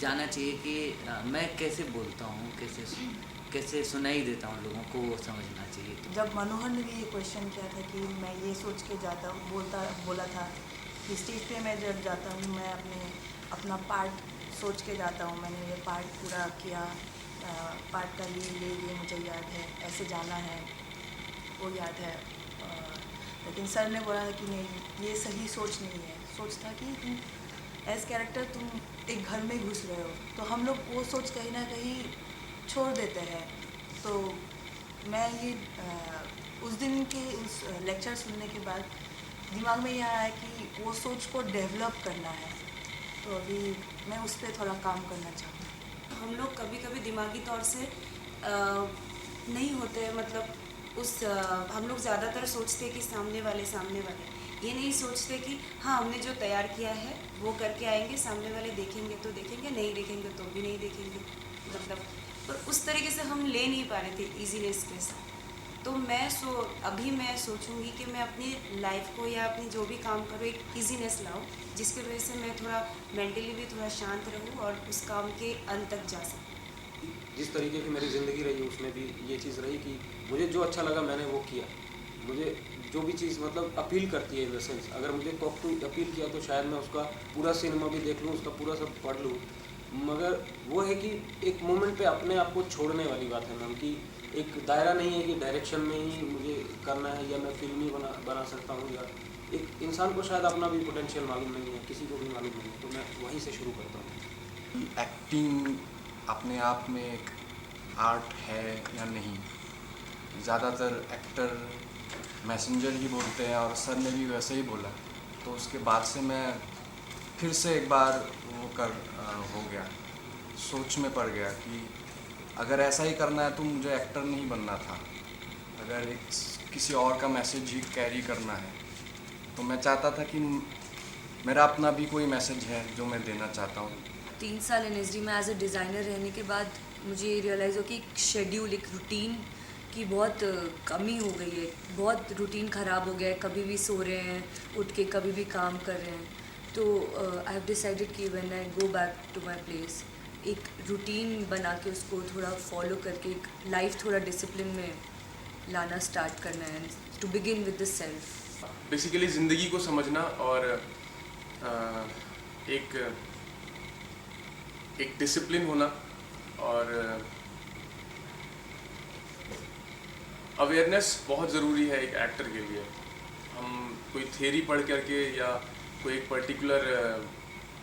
जानना चाहिए कि मैं कैसे बोलता हूँ, कैसे सुनाई देता हूँ लोगों को, वो समझना चाहिए। जब मनोहर ने भी ये क्वेश्चन किया था कि मैं ये सोच के जाता हूँ, बोला था कि स्टेज पे मैं जब जाता हूँ मैं अपना पार्ट सोच के जाता हूँ, मैंने ये पार्ट पूरा किया, पार्ट का ये मुझे याद है, ऐसे जाना है, वो याद है। लेकिन सर ने बोला कि नहीं, ये सही सोच नहीं है। सोच था कि तुम एज कैरेक्टर तुम एक घर में घुस रहे हो, तो हम लोग वो सोच कहीं ना कहीं छोड़ देते हैं। तो मैं ये उस दिन के उस लेक्चर सुनने के बाद दिमाग में ये आया कि वो सोच को डेवलप करना है, तो अभी मैं उस पर थोड़ा काम करना चाहूँ। हम लोग कभी कभी दिमागी तौर से नहीं होते, मतलब हम लोग ज़्यादातर सोचते हैं कि सामने वाले ये नहीं सोचते कि हाँ हमने जो तैयार किया है वो करके आएंगे, सामने वाले देखेंगे तो देखेंगे, नहीं देखेंगे तो भी नहीं देखेंगे, मतलब पर उस तरीके से हम ले नहीं पा रहे थे ईजीनेस के साथ। तो अभी मैं सोचूंगी कि मैं अपनी लाइफ को या अपनी जो भी काम करूँ एक इजीनेस लाऊं, जिसकी वजह से मैं थोड़ा मेंटली भी थोड़ा शांत रहूं और उस काम के अंत तक जा सकूं। जिस तरीके की मेरी ज़िंदगी रही उसमें भी ये चीज़ रही कि मुझे जो अच्छा लगा मैंने वो किया। मुझे जो भी चीज़ मतलब अपील करती है इन द सेंस, अगर मुझे कॉकटू अपील किया तो शायद मैं उसका पूरा सिनेमा भी देख लूँ, उसका पूरा सब पढ़ लूँ, मगर वो है कि एक मोमेंट पे अपने आप को छोड़ने वाली बात है मैम, कि एक दायरा नहीं है कि डायरेक्शन में ही मुझे करना है या मैं फिल्म ही बना सकता हूँ, या एक इंसान को शायद अपना भी पोटेंशियल मालूम नहीं है, किसी को भी मालूम नहीं है, तो मैं वहीं से शुरू करता हूँ। एक्टिंग अपने आप में एक आर्ट है या नहीं, ज़्यादातर एक्टर मैसेंजर ही बोलते हैं और सर ने भी वैसे ही बोला, तो उसके बाद से मैं फिर से एक बार वो हो गया, सोच में पड़ गया कि अगर ऐसा ही करना है तो मुझे एक्टर नहीं बनना था, अगर किसी और का मैसेज ही कैरी करना है, तो मैं चाहता था कि मेरा अपना भी कोई मैसेज है जो मैं देना चाहता हूँ। 3 साल एनएसडी में एज ए डिज़ाइनर रहने के बाद मुझे रियलाइज़ हो कि एक शेड्यूल, एक रूटीन की बहुत कमी हो गई है, बहुत रूटीन ख़राब हो गया है, कभी भी सो रहे हैं उठ के, कभी भी काम कर रहे हैं। तो आई हैव डिसाइडेड कि when I go back to my place, एक रूटीन बना के उसको थोड़ा फॉलो करके एक लाइफ थोड़ा डिसिप्लिन में लाना स्टार्ट करना है, to begin with the self. Basically ज़िंदगी को समझना और एक डिसिप्लिन होना और अवेयरनेस बहुत ज़रूरी है एक एक्टर के लिए। हम कोई थ्योरी पढ़ करके या कोई एक पर्टिकुलर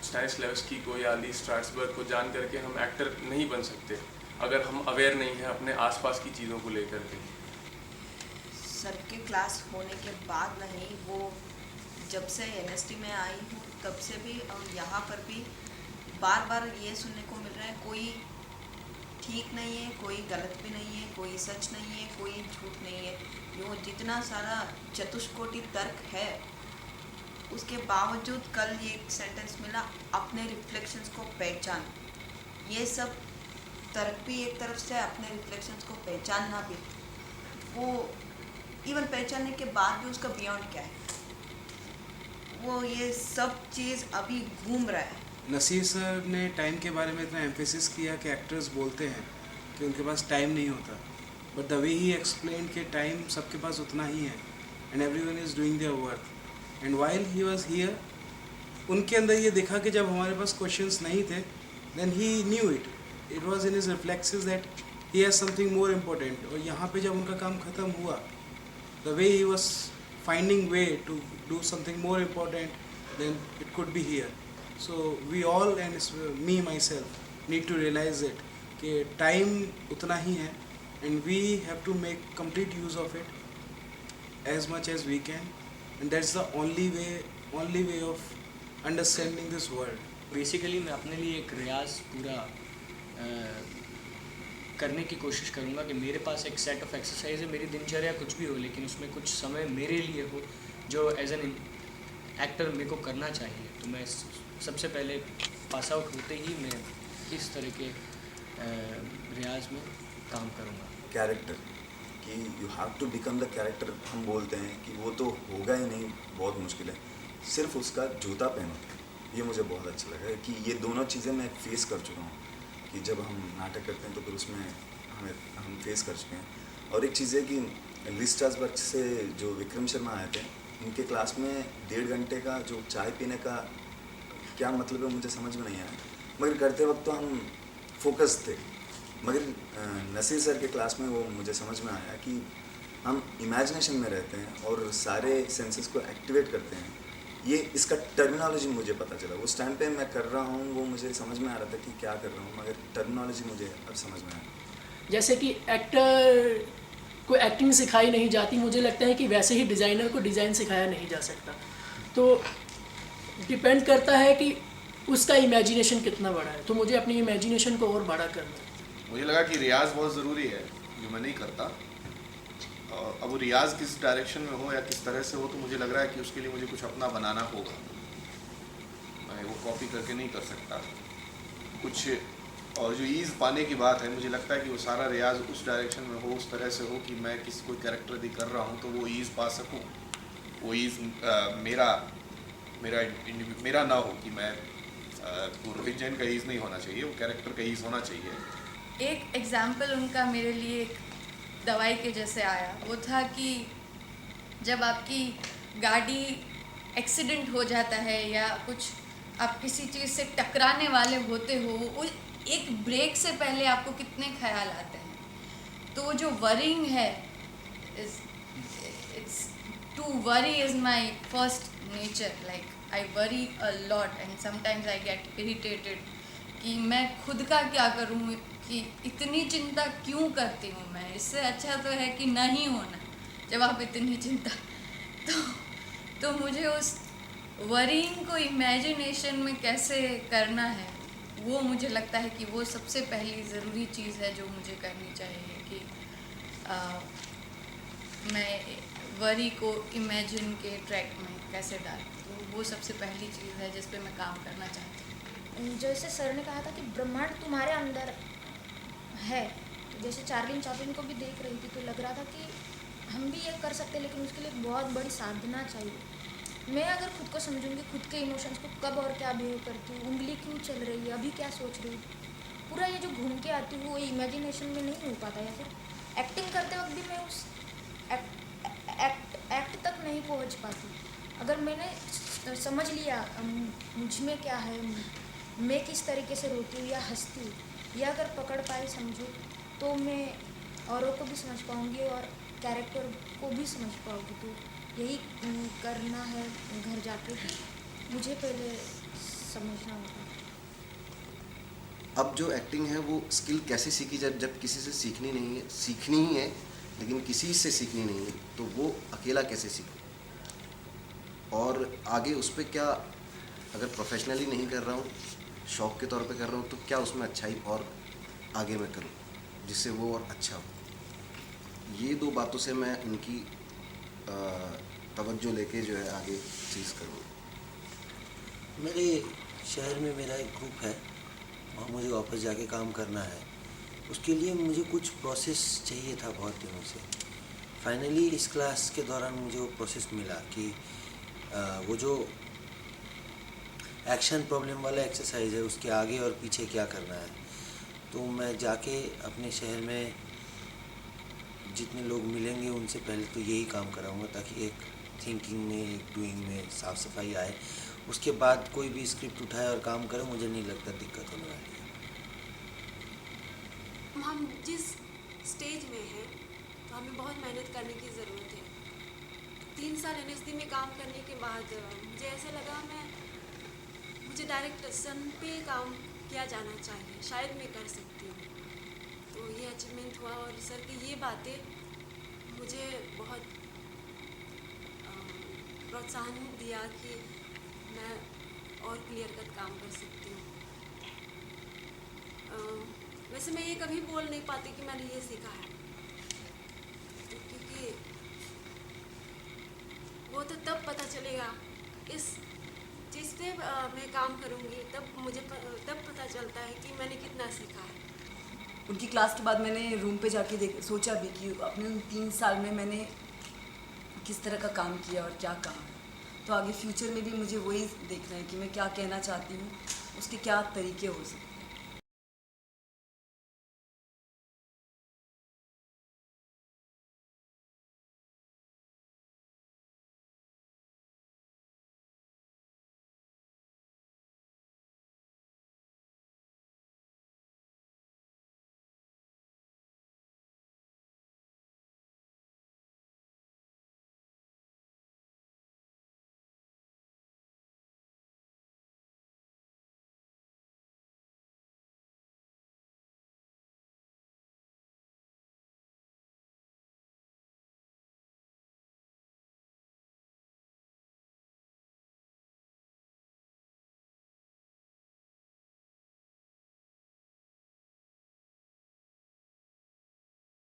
स्टैनिस्लैवस्की को या ली स्ट्रासबर्ग को जान करके हम एक्टर नहीं बन सकते अगर हम अवेयर नहीं हैं अपने आसपास की चीज़ों को लेकर के। सर के क्लास होने के बाद नहीं, वो जब से एनएसडी में आई हूँ तब से भी और यहाँ पर भी बार बार ये सुनने को मिल रहा है, कोई ठीक नहीं है, कोई गलत भी नहीं है, कोई सच नहीं है, कोई झूठ नहीं है। यो जितना सारा चतुष्कोटि तर्क है उसके बावजूद कल ये एक सेंटेंस मिला, अपने रिफ्लेक्शंस को पहचान। ये सब तर्क भी एक तरफ से, अपने रिफ्लेक्शंस को पहचानना भी, वो इवन पहचानने के बाद भी उसका बियॉन्ड क्या है, वो ये सब चीज़ अभी घूम रहा है। नसीर सर ने टाइम के बारे में इतना एम्फेसिस किया कि एक्टर्स बोलते हैं कि उनके पास टाइम नहीं होता, but the way he explain कि टाइम सबके पास उतना ही है and everyone is doing their work. And while he was here, उनके अंदर ये देखा कि जब हमारे पास क्वेश्चंस नहीं थे, then he knew it was in his reflexes that he has something more important. और यहाँ पे जब उनका काम ख़त्म हुआ, the way he was finding way to do something more important, then it could be here. So we all and me myself need to realize it कि time उतना ही है and we have to make complete use of it as much as we can, and that's the only way of understanding this world. Basically मैं अपने लिए एक रियाज पूरा करने की कोशिश करूँगा कि मेरे पास एक सेट ऑफ एक्सरसाइज है, मेरी दिनचर्या कुछ भी हो लेकिन उसमें कुछ समय मेरे लिए हो जो एज एन एक्टर मेरे को करना चाहिए। तो मैं सबसे पहले पास आउट होते ही मैं इस तरह के रियाज में काम करूँगा। कैरेक्टर कि you have to become the character, हम बोलते हैं कि वो तो होगा ही नहीं, बहुत मुश्किल है, सिर्फ उसका जूता पहनो। ये मुझे बहुत अच्छा लगा है कि ये दोनों चीज़ें मैं फेस कर चुका हूँ कि जब हम नाटक करते हैं तो फिर उसमें हम फेस कर चुके हैं। और एक चीज़ है कि ली स्ट्रासबर्ग से जो विक्रम शर्मा आए थे, उनके क्लास में 1.5 घंटे का जो चाय पीने का क्या मतलब है मुझे समझ में नहीं आया, मगर करते वक्त तो हम फोकस थे। मगर नसीर सर के क्लास में वो मुझे समझ में आया कि हम इमेजिनेशन में रहते हैं और सारे सेंसेस को एक्टिवेट करते हैं। ये इसका टर्मिनोलॉजी मुझे पता चला, उस टाइम पे मैं कर रहा हूँ वो मुझे समझ में आ रहा था कि क्या कर रहा हूँ, मगर टर्मिनोलॉजी मुझे अब समझ में आया। जैसे कि एक्टर को एक्टिंग सिखाई नहीं जाती, मुझे लगता है कि वैसे ही डिज़ाइनर को डिज़ाइन सिखाया नहीं जा सकता। तो डिपेंड करता है कि उसका इमेजिनेशन कितना बड़ा है, तो मुझे अपनी इमेजिनेशन को और बड़ा करना है। मुझे लगा कि रियाज बहुत ज़रूरी है जो मैं नहीं करता, और अब वो रियाज किस डायरेक्शन में हो या किस तरह से हो, तो मुझे लग रहा है कि उसके लिए मुझे कुछ अपना बनाना होगा। मैं वो कॉपी करके नहीं कर सकता, कुछ और जो ईज़ पाने की बात है, मुझे लगता है कि वो सारा रियाज उस डायरेक्शन में हो, उस तरह से हो कि मैं किसी कोई कैरेक्टर यदि कर रहा हूँ तो वो ईज़ पा सकूँ। वो ईज़ मेरा ना हो कि मैं रोहित जैन का ईज़ नहीं होना चाहिए, वो कैरेक्टर का ईज़ होना चाहिए। एक एग्जाम्पल उनका मेरे लिए एक दवाई के जैसे आया, वो था कि जब आपकी गाड़ी एक्सीडेंट हो जाता है या कुछ आप किसी चीज़ से टकराने वाले होते हो, वो एक ब्रेक से पहले आपको कितने ख्याल आते हैं। तो जो वरिंग है, it's to worry is my first nature. Like I worry a lot and sometimes I get irritated कि मैं खुद का क्या करूँ, कि इतनी चिंता क्यों करती हूँ मैं। इससे अच्छा तो है कि नहीं होना जब आप इतनी चिंता। तो मुझे उस वरिंग को इमेजिनेशन में कैसे करना है, वो मुझे लगता है कि वो सबसे पहली ज़रूरी चीज़ है जो मुझे करनी चाहिए, कि मैं वरी को इमेजिन के ट्रैक में कैसे डालूं। तो वो सबसे पहली चीज़ है जिस पे मैं काम करना चाहती हूँ। जैसे सर ने कहा था कि ब्रह्मांड तुम्हारे अंदर है, तो जैसे चार्ली चैपलिन को भी देख रही थी तो लग रहा था कि हम भी ये कर सकते हैं, लेकिन उसके लिए बहुत बड़ी साधना चाहिए। मैं अगर खुद को समझूंगी, खुद के इमोशंस को कब और क्या बिहेव करती हूँ, उंगली क्यों चल रही है, अभी क्या सोच रही हूँ, पूरा ये जो घूम के आती हूँ वो इमेजिनेशन में नहीं हो पाता, या फिर एक्टिंग करते वक्त भी मैं उस एक्ट तक नहीं पहुँच पाती। अगर मैंने समझ लिया मुझ में क्या है, मैं किस तरीके से रोती हूँ या हंसती हूँ, या अगर पकड़ पाई समझो, तो मैं औरों को भी समझ पाऊँगी और कैरेक्टर को भी समझ पाऊँगी। तो यही करना है घर जाके कि मुझे पहले समझना होगा। अब जो एक्टिंग है वो स्किल कैसे सीखी जाए, जब किसी से सीखनी नहीं है, सीखनी ही है लेकिन किसी से सीखनी नहीं है, तो वो अकेला कैसे सीखूं, और आगे उस पर क्या, अगर प्रोफेशनली नहीं कर रहा हूँ, शौक़ के तौर पे कर रहा हूँ, तो क्या उसमें अच्छाई और आगे मैं करूँ जिससे वो और अच्छा हो। ये दो बातों से मैं उनकी तवज्जो लेके जो है आगे चीज़ करूँ। मेरे शहर में मेरा एक ग्रुप है और मुझे वापस जाके काम करना है। उसके लिए मुझे कुछ प्रोसेस चाहिए था बहुत दिनों से। फाइनली इस क्लास के दौरान मुझे वो प्रोसेस मिला कि वो जो एक्शन प्रॉब्लम वाला एक्सरसाइज है उसके आगे और पीछे क्या करना है। तो मैं जाके अपने शहर में जितने लोग मिलेंगे उनसे पहले तो यही काम कराऊंगा, ताकि एक थिंकिंग में, एक डूइंग में साफ़ सफाई आए। उसके बाद कोई भी स्क्रिप्ट उठाए और काम करे, मुझे नहीं लगता दिक्कत होने वाली है। हम जिस स्टेज में हैं तो हमें बहुत मेहनत करने की ज़रूरत है। 3 साल NSD में काम करने के बाद मुझे ऐसा लगा मुझे डायरेक्शन पे काम किया जाना चाहिए, शायद मैं कर सकती हूँ। तो ये अचीवमेंट हुआ और सर की ये बातें मुझे बहुत प्रोत्साहन दिया कि मैं और क्लियर कट काम कर सकती हूँ। वैसे मैं ये कभी बोल नहीं पाती कि मैंने ये सीखा है, क्योंकि वो तो तब पता चलेगा, इस चीज़ पे मैं काम करूँगी तब पता चलता है कि मैंने कितना सीखा है। उनकी क्लास के बाद मैंने रूम पे जाके सोचा भी कि अपने उन 3 साल में मैंने किस तरह का काम किया और क्या काम है। तो आगे फ्यूचर में भी मुझे वही देखना है कि मैं क्या कहना चाहती हूँ, उसके क्या तरीके हो सकते हैं।